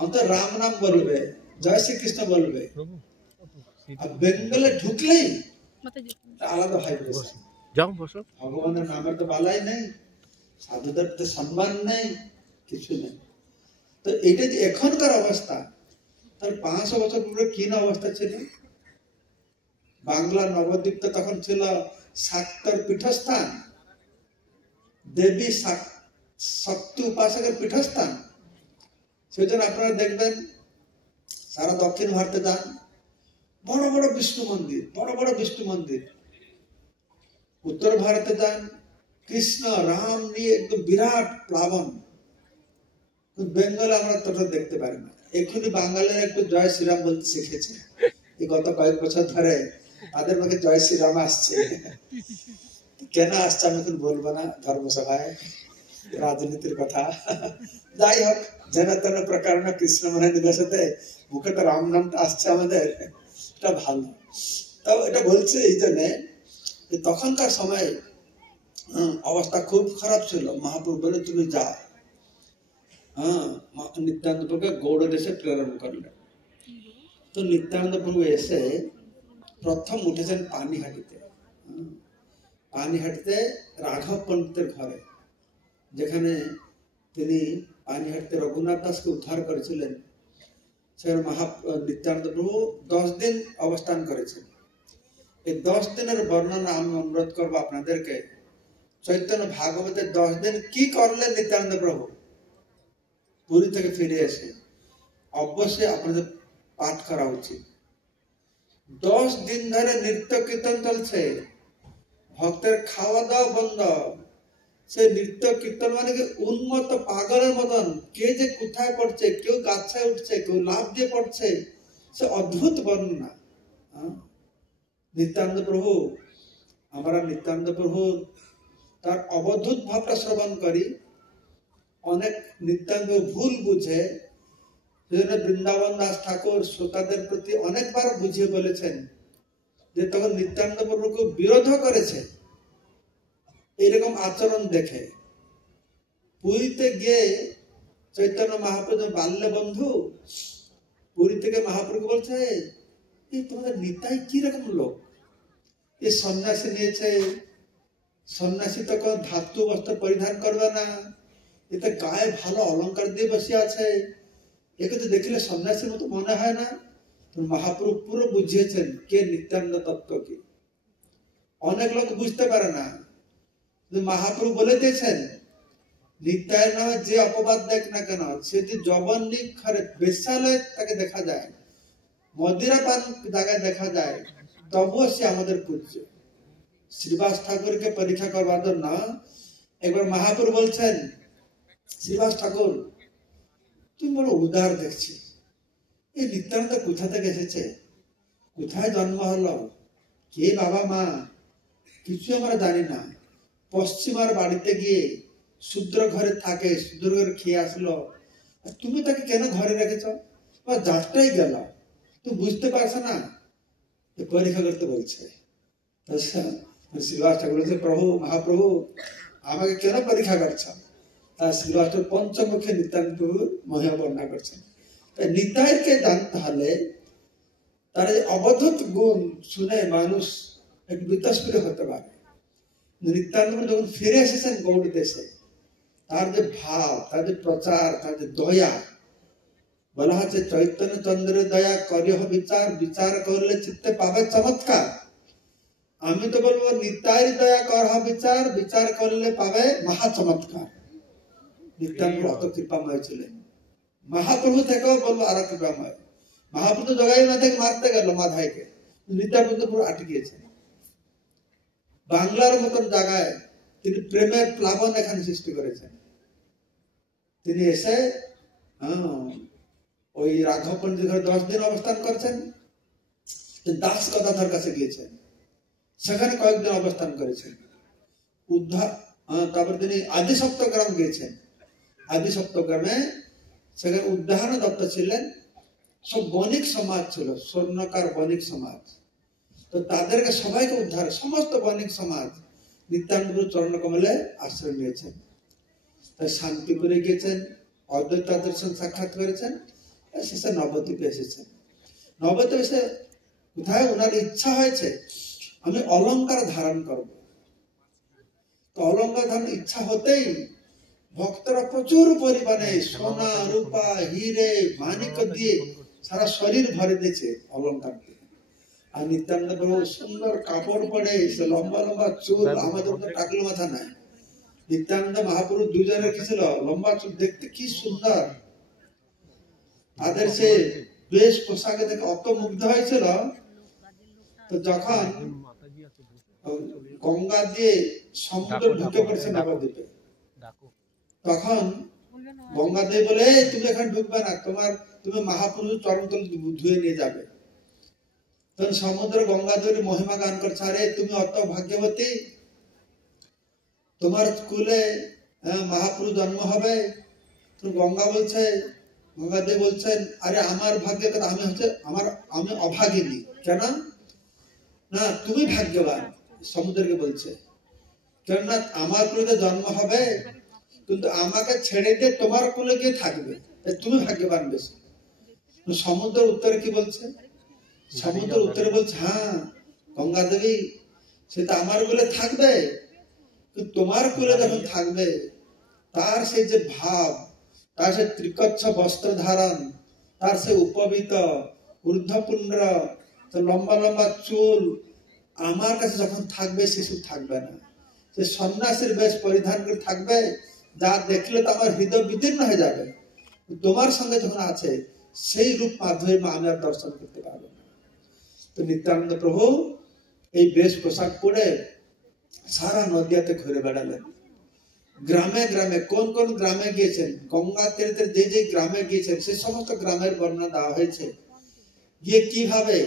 অন্তত রাম নাম বলবে, জয় শ্রীকৃষ্ণ বলবে, আর বেঙ্গলে ঢুকলেই আলাদা ভাইব্রেশন। ভগবানের নামের তো বালাই নেই, সাধুদের তো সম্মান নেই, কিছু নেই। তো এটা যে এখনকার অবস্থা, তার 500 বছর পূর্বে কি না অবস্থা ছিল। বাংলা নবদ্বীপ তো তখন ছিল শাক্তর পীঠস্থান, দেবী শক্তি উপাসকের পীঠস্থান। সেজন্য আপনারা দেখবেন সারা দক্ষিণ ভারতে যান, বড় বড় বিষ্ণু মন্দির, বড় বড় বিষ্ণু মন্দির। উত্তর ভারতে যান, কৃষ্ণ রাম নিয়ে একদম বিরাট প্লাবন। বেঙ্গলে আমরা তত দেখতে পারি না। এক্ষুনি বাঙালিরা একটু জয় শ্রীরাম বলতে শিখেছে, এই গত কয়েক বছর ধরে তাদের মুখে জয় শ্রীরাম আসছে। কেন আসছে আমি এখন বলবো না ধর্মসভায়, রাজনীতির কথা। যাই হোক, যেন তেন প্রকার কৃষ্ণ মনে নিবেশতে মুখে তো রাম নামটা আসছে আমাদের, এটা ভালো। তো এটা বলছে এই জন্যে তখনকার সময় অবস্থা খুব খারাপ ছিল। মহাপ্রভু বলে তুমি যাও, নিত্যানন্দ প্রভুকে গৌড় দেশে প্রেরণ করলেন। তো নিত্যানন্দ প্রভু এসে প্রথম উঠেছেন পানিহাটিতে। পানিহাটিতে রাঘব পণ্ডিতের ঘরে, যেখানে তিনি পানিহাটিতে রঘুনাথ দাসকে উদ্ধার করেছিলেন। সেখানে নিত্যানন্দ প্রভু 10 দিন অবস্থান করেছেন। এই 10 দিনের বর্ণনা আমি অনুরোধ করবো আপনাদেরকে। চৈতন্য ভাগবতের 10 দিন কি করলেন নিত্যানন্দ প্রভু পুরী থেকে ফিরে এসে, অবশ্যই আপনাদের পাঠ করা উচিত। 10 দিন ধরে নৃত্য কীর্তন চলছে, ভক্তের খাওয়া দাওয়া বন্ধ। সে নৃত্য কীর্তন মানে কি উন্মত্ত পাগলের মতন, কে যে কোথায় পড়ছে, কেউ গাছায় উঠছে, কেউ লাফ দিয়ে পড়ছে, সে অদ্ভুত বর্ণনা। নিত্যানন্দ প্রভু, আমরা নিত্যানন্দ প্রভু তার অবধূত ভাবটা শ্রবণ করি, অনেক নিত্যানন্দ ভুল বুঝে। সেজন্য বৃন্দাবন দাস ঠাকুর শ্রোতাদের প্রতি অনেকবার বুঝিয়ে বলেছেন যে তখন নিত্যানন্দ প্রভুকে বিরোধ করেছে এরকম আচরণ দেখে। পুরীতে গিয়ে চৈতন্য মহাপ্রভু বাল্য বন্ধু, পুরী থেকে মহাপ্রভু বলছে এই তোমাদের নিতাই কি রকম লোক, এ সন্ন্যাসী নিয়েছে, সন্ন্যাসী তো কোন ধাতু বস্ত্র পরিধান করবে না, এতে গায়ে ভালো অলঙ্কার দিয়ে বসে আছে, একে তো দেখলে সন্ন্যাসীর মতো মনে হয় না। মহাপ্রভু পুরো বুঝিয়েছেন কে নিত্যানন্দ তত্ত্ব কি। অনেক লোক বুঝতে পারে না, মহাপ্রভু বলে দিয়েছেন নিত্যায়ের নামে যে অপবাদ দেখ না কেন, সে যদি জবন নিক্ষরে বেশ্যালয়ে তাকে দেখা যায়, মদিরা পান জায়গায় দেখা যায়, তবুও সে আমাদের পূজ্য। শ্রীবাস ঠাকুরকে পরীক্ষা করবার জন্য একবার মহাপ্রভু বলছেন, শ্রীবাস ঠাকুর তুমি বড় উদার দেখছি, এই নিত্যানন্দ কোথা থেকে এসেছে, কোথায় জন্ম হলো, কে বাবা মা, কিছু আমরা জানি না। পশ্চিমার বাড়িতে গিয়ে শূদ্র ঘরে থাকে, শূদ্র ঘরে খেয়ে আসলো, তুমি তাকে কেন ঘরে রেখেছ, যাত্রাই গেল, তুমি বুঝতে পারছো না, পরীক্ষা করতে বলছে। শ্রীবাস ঠাকুর বলছে, প্রভু মহাপ্রভু আমাকে কেন পরীক্ষা করছ? তার শ্রীবাস ঠাকুর পঞ্চমুখী নিত্যানন্দ প্রভু মহিমা বর্ণনা করছেন। নিতাইকে জানতে হলে তার অবধূত গুণ শুনে মানুষ একটু বিতস্পৃহ হতে পারে। নিত্যানন্দ যখন ফিরে এসেছেন গৌড় দেশে, তার যে ভাব, তার যে প্রচার, তার যে দয়া, বলা হচ্ছে চৈতন্য চন্দ্রের দয়া করিহ বিচার, বিচার করলে চিত্তে পাবে চমৎকার। আমি তো বলবো নিতাই দয়া করহ বিচার, বিচার করলে পাবে মহা চমৎকার। নিত্যানন্দ অত কৃপাময় ছিলেন। মহাপ্রভু থেকেও বলবো আরো কৃপাময়। মহাপ্রভু জগাই না থেকে মারতে গেল মাধাইকে, নিত্যানন্দ পুরো আটকিয়েছেন। বাংলার মতন জায়গায় তিনি প্রেমের প্লাবন এখানে সৃষ্টি করেছেন। তিনি এসে ওই রাঘব পণ্ডিত ঘরে 10 দিন অবস্থান করছেন। দাস গদাধর কাছে গিয়েছেন, সেখানে কয়েকদিন অবস্থান করেছেন। তারপর তিনি আদি সপ্তগ্রাম গিয়েছেন। আদি সপ্তগ্রামে সেখানে উদ্ধারণ দত্ত ছিলেন, সব বণিক সমাজ ছিল, স্বর্ণকার বণিক সমাজ। তো তাদেরকে সবাইকে উদ্ধার, সমস্ত বণিক সমাজ নিত্যানন্দ চরণ কমলে আশ্রয় নিয়েছেন। তাই শান্তিপুরে গিয়েছেন, অদ্বৈত দর্শন সাক্ষাৎ করেছেন, এসেছে নবদ্বীপে এসেছেন। নবদ্বীপে এসে কোথায় ওনার ইচ্ছা হয়েছে আমি অলংকার ধারণ করব। তো অলংকার ধারণ ইচ্ছা হতেই ভক্তরা প্রচুর পরিমাণে সোনা রূপা হিরে মানিক দিয়ে সারা শরীর ভরে দিয়েছে অলংকার দিয়ে। আর নিত্যানন্দ প্রভু সুন্দর কাপড় পরে, সে লম্বা লম্বা চুল, আমাদের তো টাকলু মাথা নাই, নিত্যানন্দ মহাপুরুষ দুজনের কি ছিল লম্বা চুল, দেখতে কি সুন্দর। তাদের সে বেশ পোশাকে দেখে অত মুগ্ধ হয়েছিল। তো যখন গঙ্গা দিয়ে সমুদ্র ঢুকে পড়ছে নবদ্বীপে, তখন গঙ্গা দিয়ে বলে তুমি এখন ঢুকবে না, তুমি মহাপুরুষ চরণ তল ধুয়ে নিয়ে যাবে। তখন সমুদ্র গঙ্গা দেবী মহিমা গান করছে, আরে তুমি অত ভাগ্যবতী, তোমার কুলে মহাপুরুষ জন্ম হবে। তো গঙ্গা বলছে, গঙ্গা দেবী বলছেন, আরে আমার ভাগ্যের কথা, আমি অভাগিনী। কেন না, তুমি ভাগ্যবান। সমুদ্রকে বলছে, কেননা আমার কুলে জন্ম হবে, কিন্তু আমাকে ছেড়ে দিয়ে তোমার কুলে গিয়ে থাকবে, তুমি ভাগ্যবান বেশি। সমুদ্র উত্তরে কি বলছে? সমুদ্র উত্তরে বলছে, হ্যাঁ গঙ্গা দেবী, সেটা আমার কুলে থাকবে, কিন্তু তোমার কুলে যখন থাকবে, তার সেই যে ভাব, তার সে ত্রিকচ্ছ বস্ত্র ধারণ, তার সে উপবিত ঊর্ধ্বপুণ্ড, লম্বা লম্বা চুল, আমার কাছে যখন থাকবে সেসব থাকবে না। সে সন্ন্যাসীর বেশ পরিধান করে থাকবে, যা দেখলে তো আমার হৃদয় বিদীর্ণ হয়ে যাবে। তোমার সঙ্গে যখন আছে, সেই রূপ মাধ্যমে আমি আর দর্শন করতে পারবো না। তো নিত্যানন্দ প্রভু এই বেশ পোশাক পরে সারা নদিয়াতে ঘুরে বেড়ালেন। গ্রামে গ্রামে, কোন কোন গ্রামে গিয়েছেন, গঙ্গা তীরে যে যে গ্রামে গিয়েছেন, সে সমস্ত গ্রামের বর্ণনা দেওয়া হয়েছে। গিয়ে কিভাবে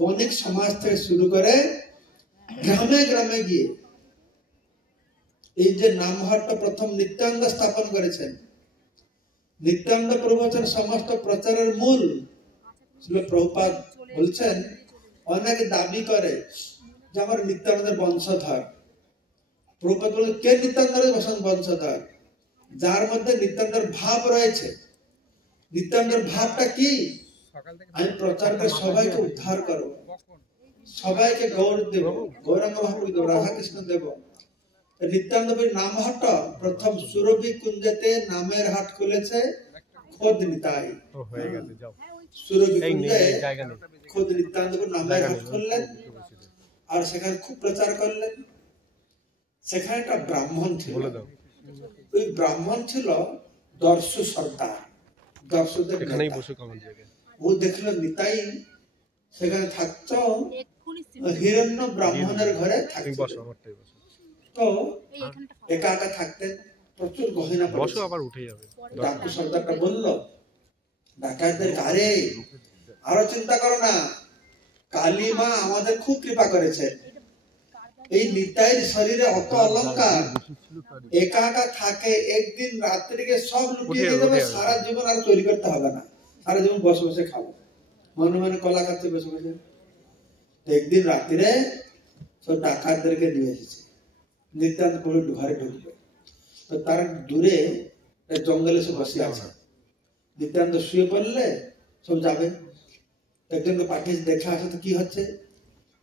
বণিক সমাজ থেকে শুরু করে গ্রামে গ্রামে গিয়ে এই যে নামহাট্টা প্রথম নিত্যানন্দ স্থাপন করেছেন। নিত্যানন্দ প্রবচন সমস্ত প্রচারের মূল। প্রভুপাদ বলছেন, অনেকে দাবি করে যে আমার নিত্যানন্দের বংশধর। প্রভুপাদ বলেন, কে নিত্যানন্দের বংশধর? যার মধ্যে নিত্যানন্দের ভাব রয়েছে। নিত্যানন্দের ভাবটা কি? আমি প্রচার করে সবাইকে উদ্ধার করব, সবাইকে গৌর দেব, গৌরাঙ্গ মহাপ্রভু দেব, রাধা কৃষ্ণ দেব। নিত্যানন্দের নামহাট প্রথম সুরভি কুঞ্জেতে নামের হাট খুলেছে খোদ নিতাই। সুরভি কুঞ্জে খোদ নিত্যানন্দ নামের হাট খুললেন, আর সেখানে খুব প্রচার করলেন। সেখানে একটা ব্রাহ্মণ ছিল, ওই ব্রাহ্মণ ছিল দর্শু সর্দার। দর্শকদের ও দেখলো নিতাই সেখানে থাকতো, হিরণ্য ব্রাহ্মণের ঘরে থাকতো। তো একা একা থাকতেন, প্রচুর গহনা। ডাকু সর্দারটা বললো ডাকাতদের, আরে আরো চিন্তা করো না, কালী মা আমাদের খুব কৃপা করেছে। এই নিতাইয়ের শরীরে অত অলংকার, একা একা থাকে, একদিন রাত্রিকে সব লুটিয়ে দিয়ে দেবে, সারা জীবন আর তৈরি করতে হবে না, সারা জীবন বসে বসে খাবো, মনে মনে কলা খাচ্ছে বসে বসে। একদিন রাত্রে সব ডাকাতদেরকে নিয়ে এসেছে, নিত্যান্ত করে ঘরে ঢুকবে। তো তার দূরে জঙ্গলে সে বসে আছে, নিত্যান্ত শুয়ে পড়লে সব যাবে। একজনকে পাঠিয়ে দেখে আসে তো কি হচ্ছে।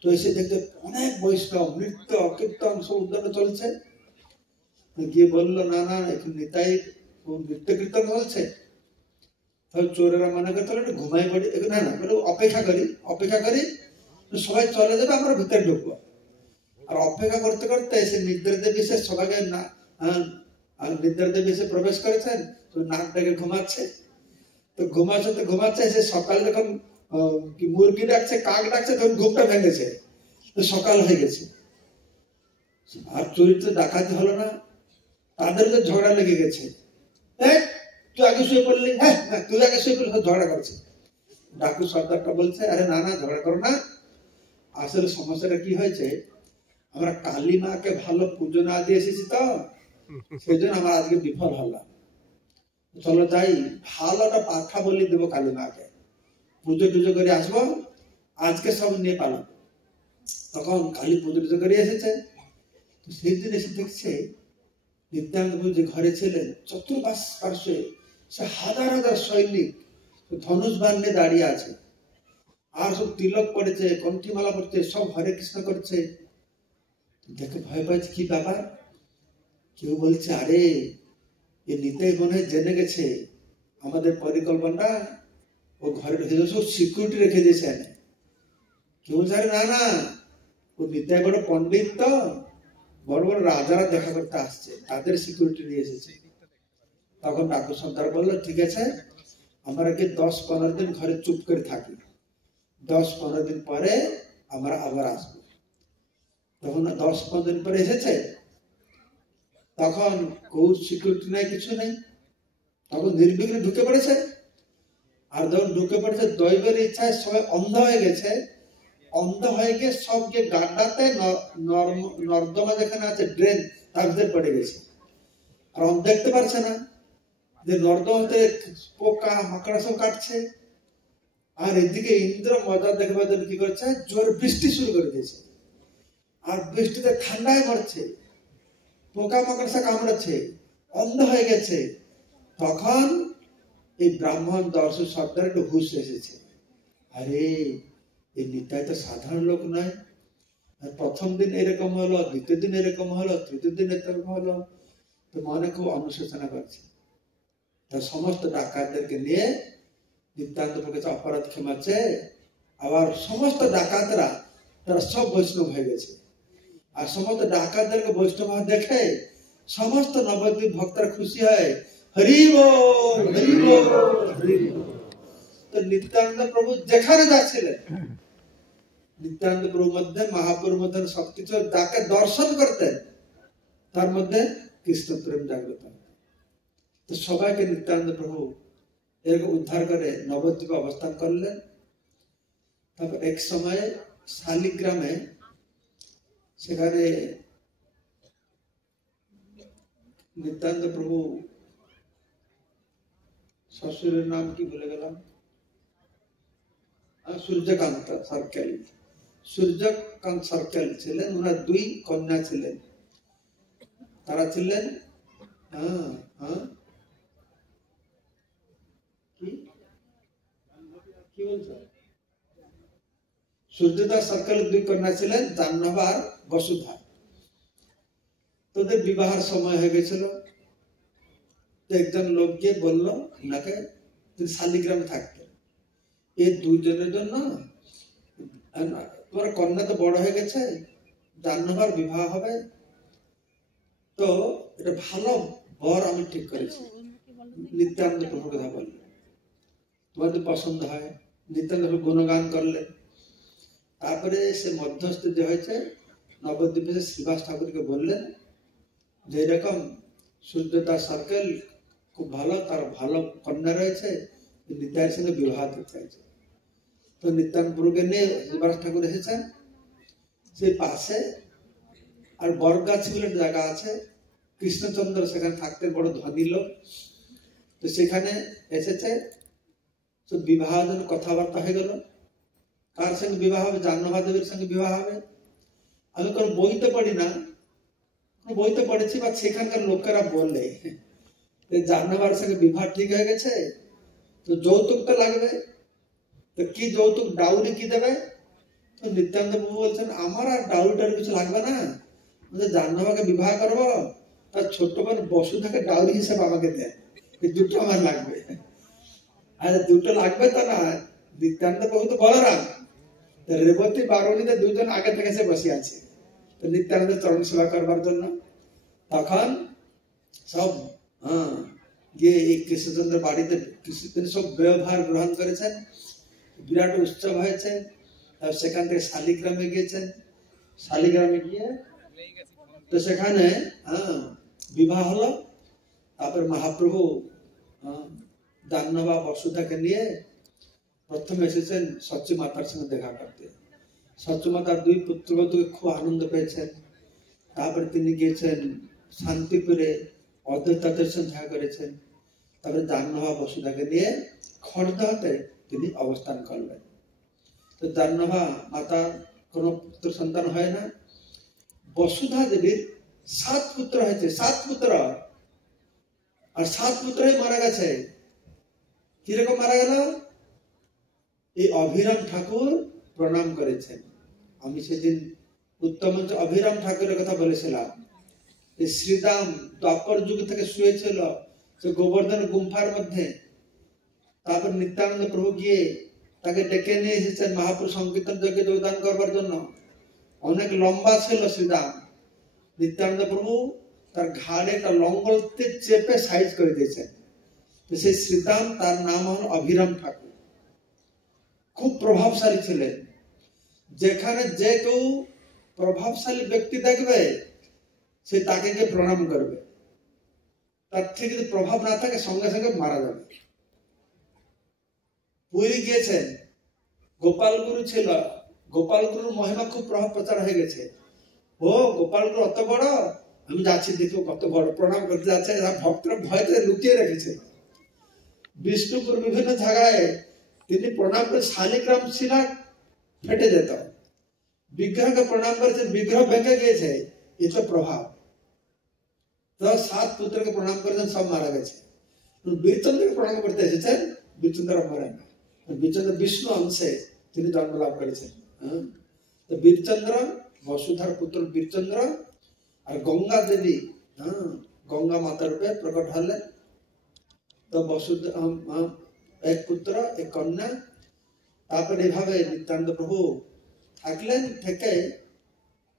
তো এসে দেখতে অনেক বৈষ্ণব নৃত্য কীর্তন সব উদ্যানে চলছে। গিয়ে বললো, না না, এখন নিতাই নৃত্য কীর্তন চলছে। তাহলে চোরেরা মনে করতে হলো ঘুমাই পড়ি, না না বলে অপেক্ষা করি সবাই চলে যাবে, আমরা ভিতরে ঢুকবো। আর অপেক্ষা করতে করতে সে নিদ্রা দেবী সে সবাইকে নিদ্রা দেবী সে প্রবেশ করেছেন, তো নাক ডেকে ঘুমাচ্ছে। তো ঘুমাচ্ছে সে সকাল যখন মুরগি ডাকছে, কাক ডাকছে, তখন ঘুমটা ভেঙেছে, তো সকাল হয়ে গেছে। আর চরিত্র ডাকাতি হলো না, তাদের তো ঝগড়া লেগে গেছে। তুই আগে শুয়ে পড়লি, হ্যাঁ তুই আগে শুয়ে পড়লি, ঝগড়া করছে। ডাকু সর্দারটা বলছে, আরে না না, ঝগড়া করো না, আসলে সমস্যাটা কি হয়েছে, আমরা কালী মাকে ভালো পুজো না দিয়ে এসেছি, তো সেই জন্য আমরা আজকে বিফল হলাম। চলো যাই, ভালোটা পাঠা বলি দেবো কালী মাকে, পুজো টুজো করে আসবো, আজকে সব নিয়ে পালাম। তখন কালী পুজো টুজো করে এসেছে। তো সেই দিন এসে দেখছে নিত্যানন্দ যে ঘরে ছিলেন, চতুর্পার্শ্বে সে হাজার হাজার সৈনিক ধনুষ বান নিয়ে দাঁড়িয়ে আছে, আর সব তিলক পড়েছে, কণ্ঠিমালা পড়ছে, সব হরে কৃষ্ণ করছে। দেখে ভয় পাচ্ছে, কি ব্যাপার? কেউ বলছে, আরে এ নিতাই মনে হয় জেনে গেছে আমাদের পরিকল্পনা, ও ঘরে ঢুকে সব সিকিউরিটি রেখে দিয়েছে। কেউ বলছে, আরে না না, ও নিতাই বড় পণ্ডিত, তো বড় বড় রাজারা দেখা করতে আসছে, তাদের সিকিউরিটি নিয়ে এসেছে। তখন ঠাকুর সন্তান বললো, ঠিক আছে, আমরা কি 10-15 দিন ঘরে চুপ করে থাকি, 10-15 দিন পরে আমরা আবার আসবো। তখন 10-15 দিন পরে এসেছে, তখন কেউ সিকিউরিটি নেই, কিছু নেই, তখন নির্বিঘ্নে ঢুকে পড়েছে। আর যখন ঢুকে পড়েছে, দৈবের ইচ্ছায় সবাই অন্ধ হয়ে গেছে, অন্ধ হয়ে গিয়ে সব যে গাড্ডাতে নর্দমা যেখানে আছে, ড্রেন, তার ভিতরে পড়ে গেছে। আর দেখতে পারছে না যে নর্দমাতে পোকা মাকড়া সব কাটছে। আর এদিকে ইন্দ্র মজা দেখবার জন্য কি করছে, জোর বৃষ্টি শুরু করে দিয়েছে, আর বৃষ্টিতে ঠান্ডায় মরছে, পোকা মাকড় সে কামড়াচ্ছে, অন্ধ হয়ে গেছে। তখন এই ব্রাহ্মণ দর্শক শব্দের একটু হুশ এসেছে, আরে এই নিতাই তো সাধারণ লোক নয়, প্রথম দিন এরকম হলো, দ্বিতীয় দিন এরকম হলো, তৃতীয় দিন এরকম হলো, তো মনে খুব অনুশোচনা করছে। তা সমস্ত ডাকাতদেরকে নিয়ে নিত্যান্ত কাছে অপরাধ ক্ষমাচ্ছে। আবার সমস্ত ডাকাতরা তারা সব বৈষ্ণব হয়ে গেছে। আর সমস্ত ডাকাতদেরকে বৈষ্ণব দেখে সমস্ত নবদ্বীপ ভক্তরা খুশি হয়, হরি বল হরি বল হরি বল। তো নিত্যানন্দ প্রভু যেখানে যাচ্ছিলেন, নিত্যানন্দ প্রভু মধ্যে, মহাপ্রভুর মধ্যে সবকিছু যাকে দর্শন করতেন, তার মধ্যে কৃষ্ণ প্রেম জাগ্রত। তো সবাইকে নিত্যানন্দ প্রভু এরকম উদ্ধার করে নবদ্বীপে অবস্থান করলেন। তারপর এক সময় শালিগ্রামে, সেখানে নিত্যানন্দ প্রভু শ্বশুরের নাম কি ভুলে গেলাম, সূর্যকান্ত সার্কেল, সূর্যকান্ত সার্কেল ছিলেন, ওনার 2 কন্যা ছিলেন। তারা ছিলেন কি বলছো, সূর্যদাস সার্কেল 2 কন্যা ছিলেন, জাহ্নবী আর বসুধা। তোদের বিবাহের সময় হয়ে গেছিল। তো একজন লোক গিয়ে বললো ওনাকে, তিনি শালিগ্রামে থাকতেন, এই 2 জনের জন্য, তোমার কন্যা তো বড় হয়ে গেছে, জাহ্নবীর বিবাহ হবে, তো এটা ভালো বর আমি ঠিক করেছি। নিত্যানন্দ প্রভুর কথা বললেন, তোমাদের পছন্দ হয়। নিত্যানন্দ প্রভু গুণগান করলেন। তারপরে সে মধ্যস্থ যে হয়েছে, নবদ্বীপে শ্রীবাস ঠাকুরকে বললেন যে এরকম সূর্যদাস সার্কেল খুব ভালো, তার ভালো কন্যা রয়েছে, নিতাইয়ের সঙ্গে বিবাহ করতে চাইছে। তো নিত্যানন্দ প্রভুকে নিয়ে শ্রীবাস ঠাকুর এসেছেন। সেই পাশে আর বরগাছি বলে জায়গা আছে, কৃষ্ণচন্দ্র সেখানে থাকতেন, বড় ধনী লোক। তো সেখানে এসেছে, তো বিবাহ জন্য কথাবার্তা হয়ে গেল, কার সঙ্গে বিবাহ হবে, জাহ্নবী দেবীর সঙ্গে বিবাহ হবে। আমি কোনো বইতে পড়ি না, বইতে পড়েছি বা সেখানকার লোকেরা বললে জাহ্নবীর সঙ্গে বিবাহ ঠিক হয়ে গেছে, তো যৌতুক তো লাগবে, তো কি যৌতুক, ডাউরি কি দেবে? তো নিত্যানন্দ প্রভু বলছেন, আমার আর ডাউরিটার কিছু লাগবে না, জাহ্নবীকে বিবাহ করবো, তার ছোট্ট বোন বসুধাকে ডাউরি হিসেবে আমাকে দেন, এই 2টো আমার লাগবে। আর 2টো লাগবে তো না, নিত্যানন্দ প্রভু তো বলরাম, রেবতী বারুণীতে 2 জন আগে থেকে সে বসে আছে, তো নিত্যানন্দের চরণ সেবা করবার জন্য। তখন সব গিয়ে এই কৃষ্ণচন্দ্র বাড়িতে সব ব্যবহার গ্রহণ করেছেন, বিরাট উৎসব হয়েছে। সেখান থেকে শালিগ্রামে গিয়েছেন, শালিগ্রামে গিয়ে তো সেখানে বিবাহ হলো। তারপর মহাপ্রভু জাহ্নবী বসুধাকে নিয়ে প্রথমে এসেছেন সচ্চি মাতার সঙ্গে দেখা করতে। সচ্চি মাতার 2 পুত্রবধূকে খুব আনন্দ পেয়েছেন। তারপরে তিনি গিয়েছেন শান্তিপুরে, অদ্বৈতাদের সঙ্গে দেখা করেছেন। তারপরে জাহ্নবী বসুধাকে নিয়ে খড়দহতে তিনি অবস্থান করলেন। তো জাহ্নবী মাতা কোনো পুত্র সন্তান হয় না। বসুধা দেবীর 7 পুত্র হয়েছে, 7 পুত্র, আর 7 পুত্রই মারা গেছে। কিরকম মারা গেল? এই অভিরাম ঠাকুর প্রণাম করেছেন। আমি সেদিন উত্তম অভিরাম ঠাকুরের কথা বলেছিলাম। শ্রীদাম দ্বাপর যুগ থেকে শুয়েছিল সে গোবর্ধন গুম্ফার মধ্যে। তারপর নিত্যানন্দ প্রভু গিয়ে তাকে ডেকে নিয়ে এসেছেন মহাপুরুষ সংকীর্তন যজ্ঞে যোগদান করবার জন্য। অনেক লম্বা ছিল শ্রীদাম। নিত্যানন্দ প্রভু তার ঘাড়ে একটা লঙ্গলতে চেপে সাইজ করে দিয়েছেন। সেই শ্রীদাম, তার নাম হল অভিরাম ঠাকুর। খুব প্রভাবশালী ছিলেন। যেখানে যে কেউ প্রভাবশালী ব্যক্তি দেখবে সে তাকে গিয়ে প্রণাম করবে। তার থেকে যদি প্রভাব না থাকে সঙ্গে সঙ্গে মারা যাবে। পুরী গিয়েছেন, গোপাল গুরু ছিল। গোপাল গুরুর মহিমা খুব প্রভাব প্রচার হয়ে গেছে। ও গোপাল গুরু অত বড়, আমি যাচ্ছি দেখো কত বড়, প্রণাম করতে যাচ্ছে। ভক্তরা ভয়তে লুকিয়ে রেখেছে। বিষ্ণুপুর বিভিন্ন জায়গায় তিনি প্রণাম করে শালিগ্রাম শিলা ফেটে যেত। বিগ্রহকে প্রণাম করেছেন, বিগ্রহ ভেঙে গিয়েছে। এ তো প্রভাব। তো 7 পুত্রকে প্রণাম করেছেন, সব মারা গেছে। বীরচন্দ্রকে প্রণাম করতে এসেছেন, বীরচন্দ্র মরেন না। বীরচন্দ্র বিষ্ণু অংশে তিনি জন্ম লাভ করেছেন। তো বীরচন্দ্র, বসুধার পুত্র বীরচন্দ্র আর গঙ্গা দেবী, গঙ্গা মাতা রূপে প্রকট হলেন। তো বসুধা এক পুত্র এক কন্যা। তারপরে এভাবে নিত্যানন্দ প্রভু থাকলেন। থেকে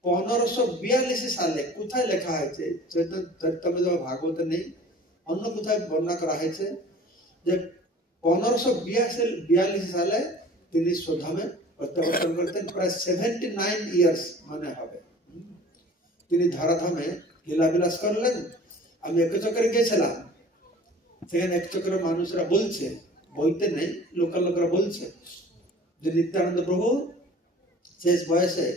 1542 সালে, কোথায় লেখা হয়েছে চৈতন্য ভাগবতে নেই, অন্য কোথায় বর্ণনা করা হয়েছে যে 1542 সালে তিনি সোধামে প্রত্যাবর্তন করতেন। প্রায় 79 ইয়ার্স মানে হবে তিনি ধরাধামে লীলাবিলাস করলেন। আমি একচক্রে গিয়েছিলাম, সেখানে একচক্রে মানুষরা বলছে, বইতে নেই, লোকাল লোকরা বলছে যে নিত্যানন্দ প্রভু শেষ বয়সে,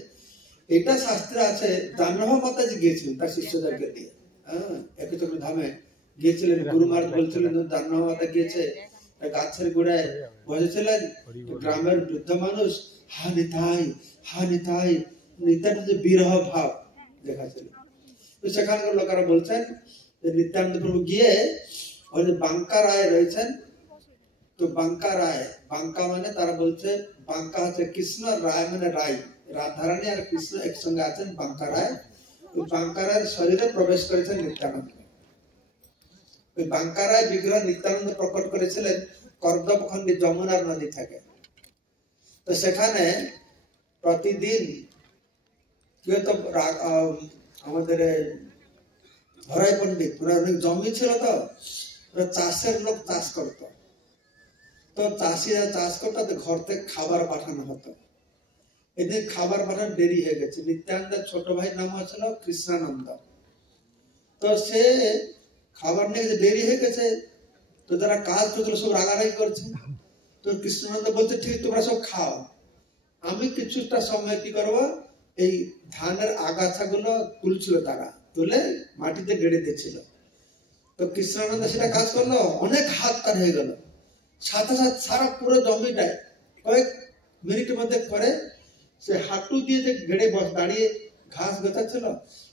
এটা শাস্ত্রে আছে, দানব মাতাজি গিয়েছিলেন তার শিষ্যদেরকে দিয়ে। একচক্র ধামে গিয়েছিলেন। গুরু মহারাজ বলছিলেন দানব মাতা গিয়েছে, গাছের গোড়ায় বসেছিলেন। গ্রামের বৃদ্ধ মানুষ হা নিতাই হা নিতাই, নিত্যানন্দ বিরহ ভাব দেখাচ্ছিল। তো সেখানকার লোকেরা বলছেন যে নিত্যানন্দ প্রভু গিয়ে ওই যে বাঙ্কা রায় রয়েছেন। তো বাঙ্কা রায়, বাঙ্কা মানে তারা বলছে বাঙ্কা হচ্ছে কৃষ্ণ, রায় মানে রায়, রাধারানী আর কৃষ্ণ একসঙ্গে আছেন। বাঙ্কা রায়, ওই বাঙ্কা রায়ের শরীরে প্রবেশ করেছেন নিত্যানন্দ। ওই বাঙ্কা রায় বিগ্রহ নিত্যানন্দ প্রকট করেছিলেন কর্দমখণ্ডী যমুনার নদী থেকে। তো সেখানে প্রতিদিন আমাদের ভরাই পণ্ডিত, অনেক জমি ছিল, তো চাষের লোক চাষ করত। তো চাষিরা চাষ করতো, ঘর থেকে খাবার পাঠানো হতো। এদিন খাবার পাঠানো দেরি হয়ে গেছে। নিত্যানন্দের ছোট ভাই নাম হয়েছিল কৃষ্ণানন্দ। তো সে খাবার নিয়ে দেরি হয়ে গেছে, তো যারা কাজ করছিল সব রাগারাগি করছে। তো কৃষ্ণানন্দ বলছে ঠিক তোমরা সব খাও, আমি কিছুটা সময় কি করবো, এই ধানের আগাছা গুলো তুলছিল, তারা তুলে মাটিতে গেড়ে দিচ্ছিল। তো কৃষ্ণানন্দ সেটা কাজ করলো, অনেক হাত তার হয়ে গেল। সাথে সাথে সারা পুরো জমিটায় কয়েক মিনিটের মধ্যে করে সে হাঁটু দিয়ে যে গেড়ে দাঁড়িয়ে ঘাস গোছাচ্ছিল,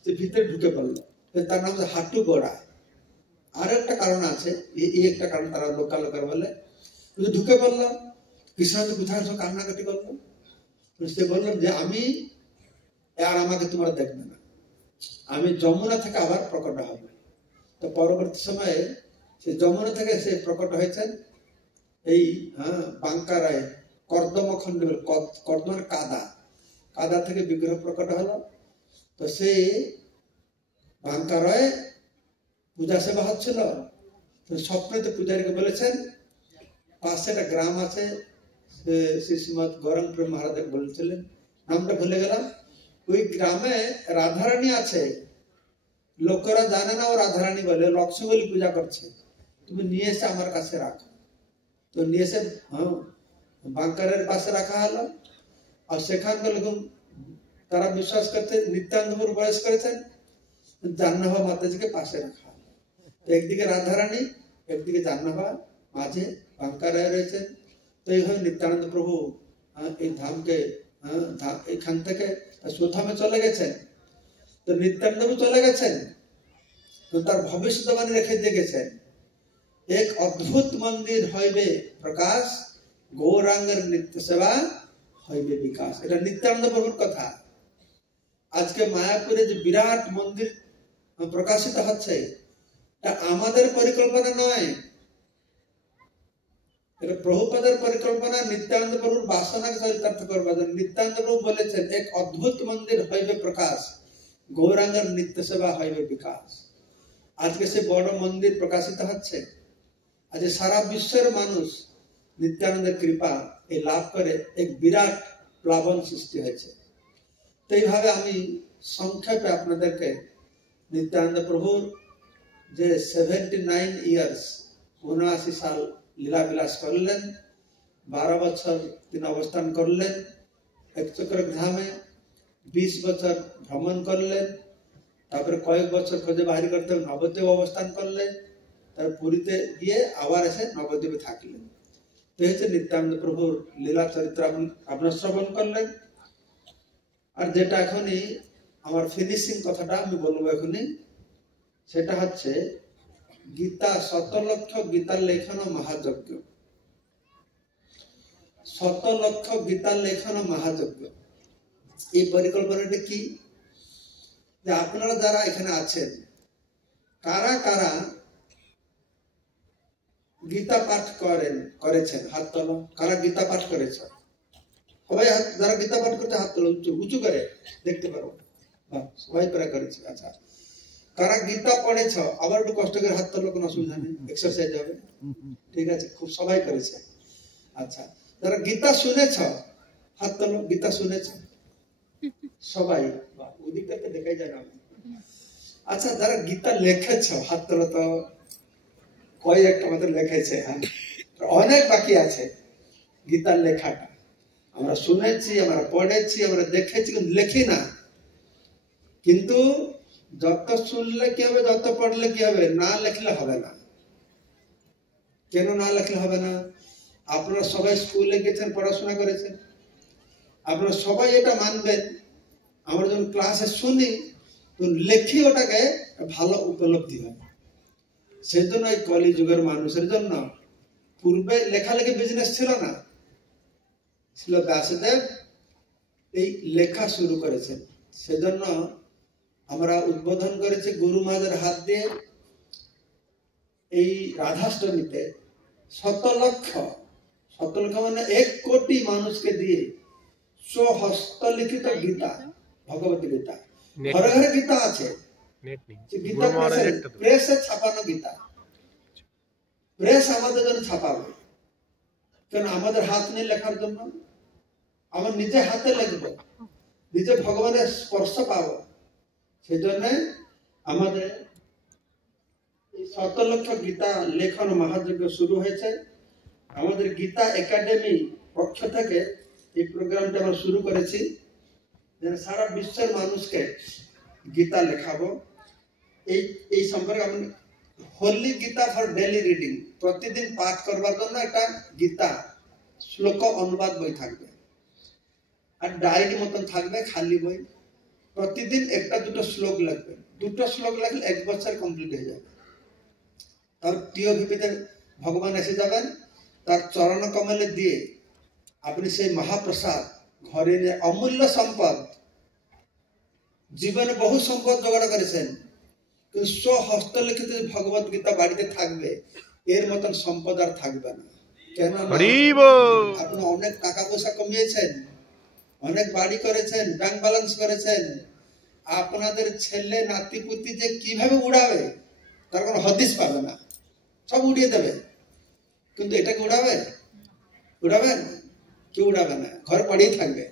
সে ভিতরে ঢুকে পড়লো। তার নাম হাঁটু গোড়া। আর একটা কারণ আছে, এই একটা কারণ তারা লোকাল বলে। ঢুকে পড়লো, কৃষ্ণানন্দ কোথায় সব কান্নাকাটি করলো। সে বললাম যে আমি আর আমাকে তোমরা দেখবে না, আমি যমুনা থেকে আবার প্রকট হব। তো পরবর্তী সময়ে সে যমুনা থেকে সে প্রকট হয়েছেন এই বাঙ্কা রায় কর্দমখণ্ড, কর্দমের কাদা থেকে বিগ্রহ প্রকট হলো। তো সেই বাঙ্কা রায় পূজা সেবা হচ্ছিল। তো স্বপ্নেতে পূজারীকে বলেছেন, পাশে একটা গ্রাম আছে, শ্রীমৎ গৌরাঙ্গ প্রেম মহারাজ বলেছিলেন, নামটা ভুলে গেলাম। ওই গ্রামে রাধারানী আছে, লোকেরা জানে না ও রাধারানী বলে, লক্ষ্মী বলে পূজা করছে, তুমি নিয়ে এসে আমার কাছে রাখো। তো নিয়ে এসে বাঙ্কারের পাশে রাখা হলো। আর সেখানকার লোক তারা বিশ্বাস করতে নিত্যানন্দ বয়স করেছেন, জাহ্নবা মাতাজিকে পাশে রাখা হলো। তো একদিকে রাধারানী, একদিকে জাহ্নবা, মাঝে বাঙ্কা রায় রয়েছেন। তো এইভাবে নিত্যানন্দ প্রভু এই ধামকে এখান থেকে সুধামে চলে গেছেন। তো নিত্যানন্দ চলে গেছেন, তো তার ভবিষ্যৎবাণী রেখে দিয়ে গেছেন, एक अद्भुत मंदिर हईबे प्रकाश गौरांगर नित्य सेवा हईबे विकास এটা নিত্যানন্দ প্রভুর কথা আজকে মায়াপুরে যে বিরাট মন্দির প্রকাশিত হচ্ছে এটা আমাদের পরিকল্পনা নয় এটা প্রভুপাদের পরিকল্পনা নিত্যানন্দ প্রভুর বাসনাকে চরিতার্থ করবার জন্য নিত্যানন্দ প্রভু বলেছেন এক অদ্ভুত মন্দির হইবে প্রকাশ গৌরাঙ্গের নিত্য সেবা হইবে বিকাশ আজকে সে বড় মন্দির প্রকাশিত হচ্ছে আজ সারা বিশ্বের মানুষ নিত্যানন্দের কৃপা এই লাভ করে এক বিরাট প্লাবন সৃষ্টি হয়েছে তো এইভাবে আমি সংক্ষেপে আপনাদেরকে নিত্যানন্দ প্রভুর যে 79 ইয়ার্স 79 সাল লীলা বিলাস করলেন 12 বছর তিনি অবস্থান করলেন একচক্র ধামে 20 বছর ভ্রমণ করলেন তারপরে কয়েক বছর খোঁজে বাহির করতে নবদ্বীপ অবস্থান করলেন তার পুরীতে গিয়ে আবার এসে নবদ্বীপে থাকলেন তো হচ্ছে নিত্যানন্দ প্রভুর লীলা চরিত্র আপনারা শ্রবণ করলেন আর যেটা এখনই আমার ফিনিশিং কথাটা আমি বলবো এখনই সেটা হচ্ছে গীতা 7 লক্ষ গীতার লেখন মহাযজ্ঞ 7 লক্ষ গীতার লেখন মহাযজ্ঞ এই পরিকল্পনাটা কি যে আপনারা যারা এখানে আছেন কারা কারা গীতা পাঠ করেছেন হাত তোলো কারা গীতা পাঠ করেছে সবাই যারা গীতা পাঠ করতে হাত তোলো উঁচু করে দেখতে পারো সবাই প্রায় করেছে আচ্ছা কারা গীতা পড়েছ আবার একটু কষ্ট করে হাত তোলো কোনো অসুবিধা নেই এক্সারসাইজ হবে ঠিক আছে খুব সবাই করেছে আচ্ছা যারা গীতা শুনেছ হাত তোলো গীতা শুনেছ সবাই ওদিকটাতে দেখাই যায় না আচ্ছা যারা গীতা লিখেছ হাত তোলো তো কয়েকটা আমাদের লিখেছে হ্যাঁ অনেক বাকি আছে গীতার লেখাটা আমরা শুনেছি আমরা পড়েছি আমরা দেখেছি কিন্তু লেখি না কিন্তু যত শুনলে কি হবে যত পড়লে কি হবে না লেখলে হবে না কেন না লেখলে হবে না আপনারা সবাই স্কুলে গেছেন পড়াশোনা করেছেন আপনারা সবাই এটা মানবেন আমরা যখন ক্লাসে শুনি তখন লেখি ওটাকে ভালো উপলব্ধি হয় সেজন্য এই কলি যুগের মানুষের জন্য পূর্বে লেখালেখি বিজনেস ছিল না ছিল ব্যাসদেব এই লেখা শুরু করেছেন সেজন্য আমরা উদ্বোধন করেছি গুরু মহারাজের হাত দিয়ে এই রাধাষ্টমীতে 7 লক্ষ মানে 1 কোটি মানুষকে দিয়ে স্বহস্তলিখিত গীতা ভগবত গীতা ঘরে ঘরে গীতা আছে গীতা প্রেসে ছাপানো গীতা প্রেস আমাদের জন্য ছাপাবে কেন আমাদের হাত নিয়ে লেখার জন্য আমার নিজে হাতে লিখবো নিজে ভগবানের স্পর্শ পাবো সেজন্য আমাদের 7 লক্ষ গীতা লেখন মহাযজ্ঞ শুরু হয়েছে আমাদের গীতা একাডেমি পক্ষ থেকে এই প্রোগ্রামটা আমরা শুরু করেছি যেন সারা বিশ্বের মানুষকে গীতা লেখাবো এই সম্পর্কে আমি holy Gita for daily reading প্রতিদিন পাঠ করবার জন্য একটা গীতা শ্লোক অনুবাদ বই থাকবে আর ডায়েরি মতন থাকবে খালি বই প্রতিদিন একটা দুটো শ্লোক লিখবে দুটো শ্লোক লিখলে 1 বছর কমপ্লিট হয়ে যাবে তার টিওভিপিতে ভগবান এসে যাবেন তার চরণ কমলে দিয়ে আপনি সেই মহাপ্রসাদ ঘরে নিয়ে অমূল্য সম্পদ জীবনে বহু সম্পদ জোগাড় করেছেন কিন্তু স্বহস্তলিখিত ভগবত গীতা বাড়িতে থাকবে এর মতন সম্পদ আর থাকবে না কেন আপনি অনেক টাকা পয়সা কমিয়েছেন অনেক বাড়ি করেছেন ব্যাংক ব্যালেন্স করেছেন আপনাদের ছেলে নাতিপুতি যে কিভাবে উড়াবে তার কোনো হদিস পাবে না সব উড়িয়ে দেবে কিন্তু এটাকে উড়াবেন কেউ উড়াবে না ঘরে পড়েই থাকবে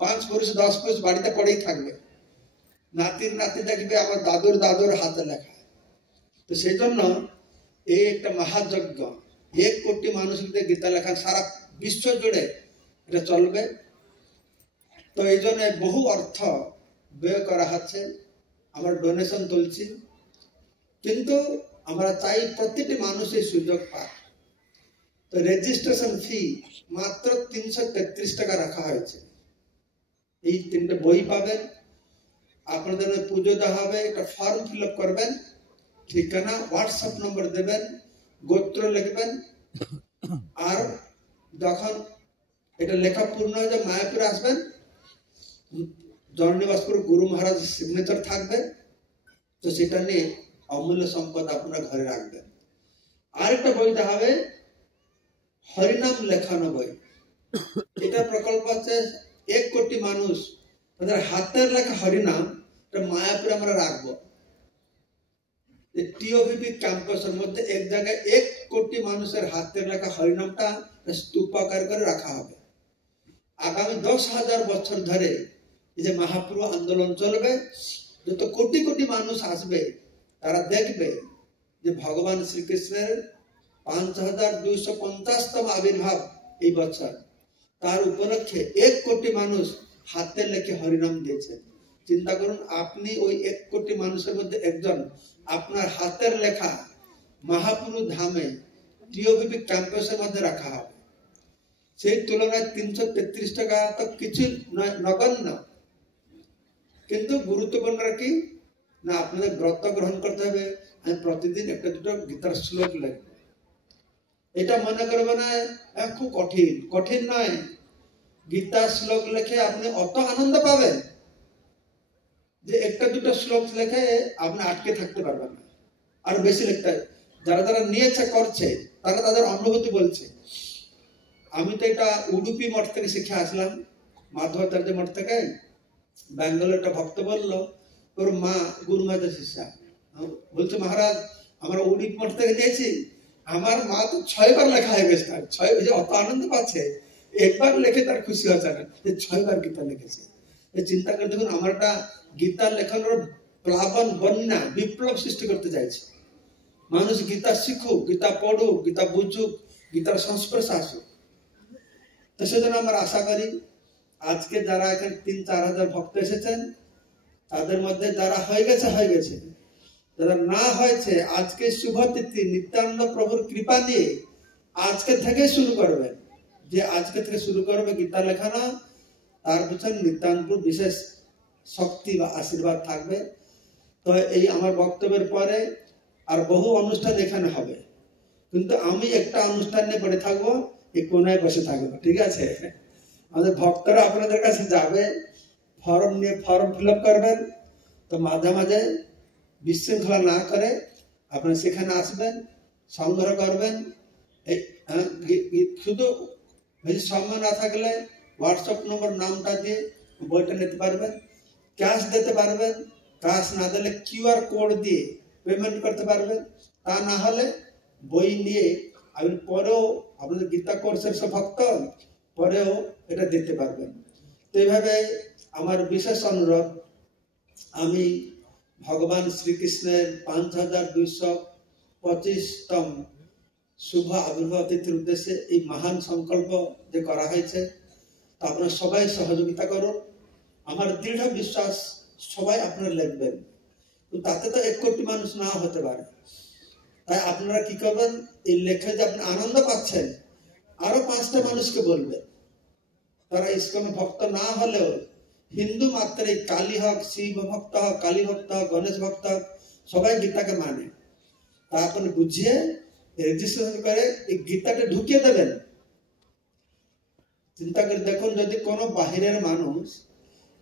5 পুরুষ 10 পুরুষ বাড়িতে পড়েই থাকবে নাতির নাতি দেখবে আমার দাদুর হাতে লেখা তো সেই জন্য এই একটা মহাযজ্ঞ 1 কোটি মানুষকে গীতা লেখা সারা বিশ্ব জুড়ে এটা চলবে তো এই জন্য বহু অর্থ ব্যয় করা হচ্ছে আমরা ডোনেশন তুলছি কিন্তু আমরা চাই প্রতিটি মানুষ এই সুযোগ পায় তো রেজিস্ট্রেশন ফি মাত্র 333 টাকা রাখা হয়েছে এই 3টে বই পাবেন আপনাদের পুজো দেওয়া হবে একটা ফর্ম ফিল আপ করবেন ঠিকানা হোয়াটসঅ্যাপ নম্বর দেবেন গোত্র লিখবেন। আর যখন এটা লেখা পূর্ণ হয়ে যায় মায়াপুরে আসবেন, জননিবাসপুর গুরু মহারাজ সিগনেচার থাকবে, তো সেটা নিয়ে অমূল্য সম্পদ আপনার ঘরে রাখবেন। আরেকটা বইটা হবে হরিনাম লেখানো বই। এটা প্রকল্প আছে 1 কোটি মানুষ তাদের হাতের লেখা হরিনাম মায়াপুরে আমরা রাখবো। টিওভিপি ক্যাম্পাসের মধ্যে এক জায়গায় 1 কোটি মানুষের হাতের লেখা হরিনামটা স্তূপাকার করে রাখা হবে। আগামী 10,000 বছর ধরে এই যে মহাপ্রভু আন্দোলন চলবে, যত কোটি কোটি মানুষ আসবে তারা দেখবে যে ভগবান শ্রীকৃষ্ণের 5250তম আবির্ভাব এই বছর, তার উপলক্ষে 1 কোটি মানুষ হাতে লেখে হরিনাম দিয়েছে। চিন্তা করুন, আপনি ওই 1 কোটি মানুষের মধ্যে একজন, আপনার হাতের লেখা মহাপ্রভু ধামে টিওভিপি ক্যাম্পাসের মধ্যে রাখা হবে। সেই তুলনায় 333 টাকা তো কিছু নগণ্য, কিন্তু গুরুত্বপূর্ণ কি না, আপনাদের ব্রত গ্রহণ করতে হবে। আমি প্রতিদিন একটা দুটো গীতার শ্লোক লিখব। এটা মনে করবে না খুব কঠিন, কঠিন নয়। গীতার শ্লোক লিখে আপনি অত আনন্দ পাবেন যে একটা দুটো শ্লোক লিখে আপনি আটকে থাকতে পারবেন না, আর বেশি লিখতে হবে। যারা যারা নিয়েছে করছে তারা তাদের অনুভূতি বলছে। আমি তো এটা উডুপি মঠ থেকে শিখে আসলাম, মাধবাচার্য মঠ থেকে। বেঙ্গলের একটা ভক্ত বললো ওর মা গুরু মাতা শিষ্যা, বলছে মহারাজ আমরা উডুপি মঠ থেকে নিয়েছি, আমার মা তো 6 বার লেখা হয়ে গেছে, 6 অত আনন্দ পাচ্ছে, একবার লেখে তার খুশি হচ্ছে না, 6 বার গীতা লিখেছে। চিন্তা করে দেখুন, আমার একটা গীতা লেখানোর প্লাবন বন্যা বিপ্লব সৃষ্টি করতে চাইছে। মানুষ গীতা শিখুক, গীতা পড়ুক, গীতা বুঝুক, গীতার সংস্পর্শে আসুক। তো সেজন্য আমরা আশা করি আজকে যারা এখানে 3-4 হাজার ভক্ত এসেছেন, তাদের মধ্যে যারা হয়ে গেছে, যারা না হয়েছে, আজকে শুভ তিথি নিত্যানন্দ প্রভুর কৃপা নিয়ে আজকে থেকে শুরু করবেন। যে আজকে থেকে শুরু করবে গীতা লেখানো, তার পিছনে নিত্যানন্দ বিশেষ শক্তি বা আশীর্বাদ থাকবে। তো এই আমার বক্তব্যের পরে আর বহু অনুষ্ঠান এখানে হবে, কিন্তু আমি একটা অনুষ্ঠান নিয়ে পড়ে থাকবো, এই কোনায় বসে থাকবো, ঠিক আছে? আমাদের ভক্তরা আপনাদের কাছে যাবে, ফর্ম নিয়ে ফর্ম ফিল আপ করবেন। তো মাঝে মাঝে বিশৃঙ্খলা না করে আপনারা সেখানে আসবেন, সংগ্রহ করবেন। শুধু বেশি সময় না থাকলে হোয়াটসঅ্যাপ নম্বর নামটা দিয়ে বইটা নিতে পারবেন, ক্যাশ দিতে পারবেন, ক্যাশ না দিলে QR কোড দিয়ে পেমেন্ট করতে পারবেন। তা না হলে বই নিয়ে আপনি পরেও আপনাদের গীতা কোর্সের সব ভক্ত পরেও এটা দিতে পারবেন। তো এইভাবে আমার বিশেষ অনুরোধ, আমি ভগবান শ্রীকৃষ্ণের 5225তম শুভ আবির্ভাব তিথির উদ্দেশ্যে এই মহান সংকল্প যে করা হয়েছে, তা আপনারা সবাই সহযোগিতা করুন। আমার দৃঢ় বিশ্বাস সবাই আপনারা লিখবেন, তাতে তো 1 কোটি মানুষ না হতে পারে। তাই আপনারা কি করবেন, এই লেখে যে আপনি আনন্দ পাচ্ছেন, আরো 5টা মানুষকে বলবেন। তারা ইসকনের ভক্ত না হলেও হিন্দু মাত্রে কালী হোক, শিব ভক্ত হোক, কালী ভক্ত হোক, গণেশ ভক্ত হোক, সবাই গীতাকে মানে। তা আপনি বুঝিয়ে রেজিস্ট্রেশন করে এই গীতাটা ঢুকিয়ে দেবেন। চিন্তা করে দেখুন, যদি কোনো বাহিরের মানুষ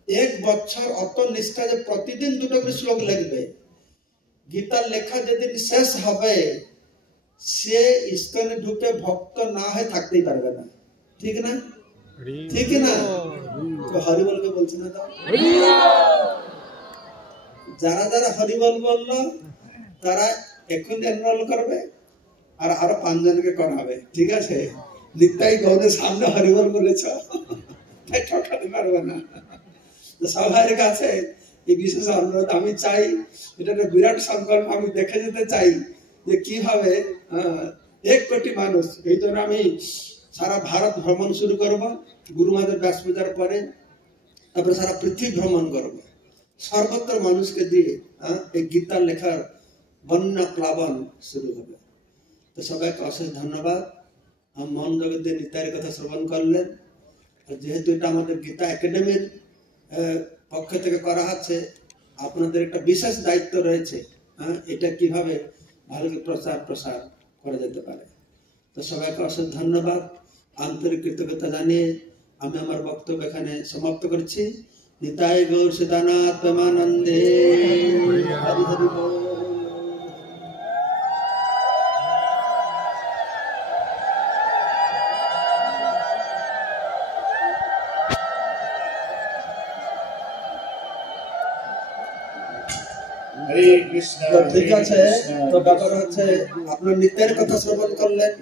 1 বছর অত নিষ্ঠা যে প্রতিদিন 2টো করে শ্লোক লিখবে, গীতার লেখা যেদিন শেষ হবে সে ইসকনে ঢুকে ভক্ত না হয়ে থাকতেই পারবে না, ঠিক না? ঠিক না? তো হরিবলকে বলছি না, তো যারা যারা হরিবল বললো তারা এখন এনরোল করবে, আর আরো 5 জনকে করাবে, ঠিক আছে? নিতাই গৌরের সামনে হরিবল বলেছ, ঠকাতে পারবে না। সবার কাছে এই বিশেষ অনুরোধ আমি চাই, এটা একটা বিরাট সংকল্প আমি দেখে যেতে চাই যে কিভাবে 1 কোটি মানুষ। এই জন্য আমি সারা ভারত ভ্রমণ শুরু করব, গুরু মহারাজের ব্যাস পূজার পরে। তারপরে সারা পৃথিবী ভ্রমণ করব, সর্বত্র মানুষকে দিয়ে এই গীতার লেখার বন্যা প্লাবন শুরু হবে। তো সবাইকে অশেষ ধন্যবাদ। মন জগতে নিতাইয়ের কথা শ্রবণ করলেন। যেহেতু এটা আমাদের গীতা একাডেমির পক্ষ থেকে করা হচ্ছে, আপনাদের একটা বিশেষ দায়িত্ব রয়েছে, এটা কিভাবে ভালো প্রসার করা যেতে পারে। তো সবাইকে অশেষ ধন্যবাদ, আন্তরিক কৃতজ্ঞতা জানিয়ে আমি আমার বক্তব্য এখানে সমাপ্ত করছি। নিতাই গৌর সদানাথ প্রেমানন্দে, হরি হরি বল। ঠিক আছে, তো ব্যাপার হচ্ছে আপনার নিত্যের কথা শ্রবণ করলেন।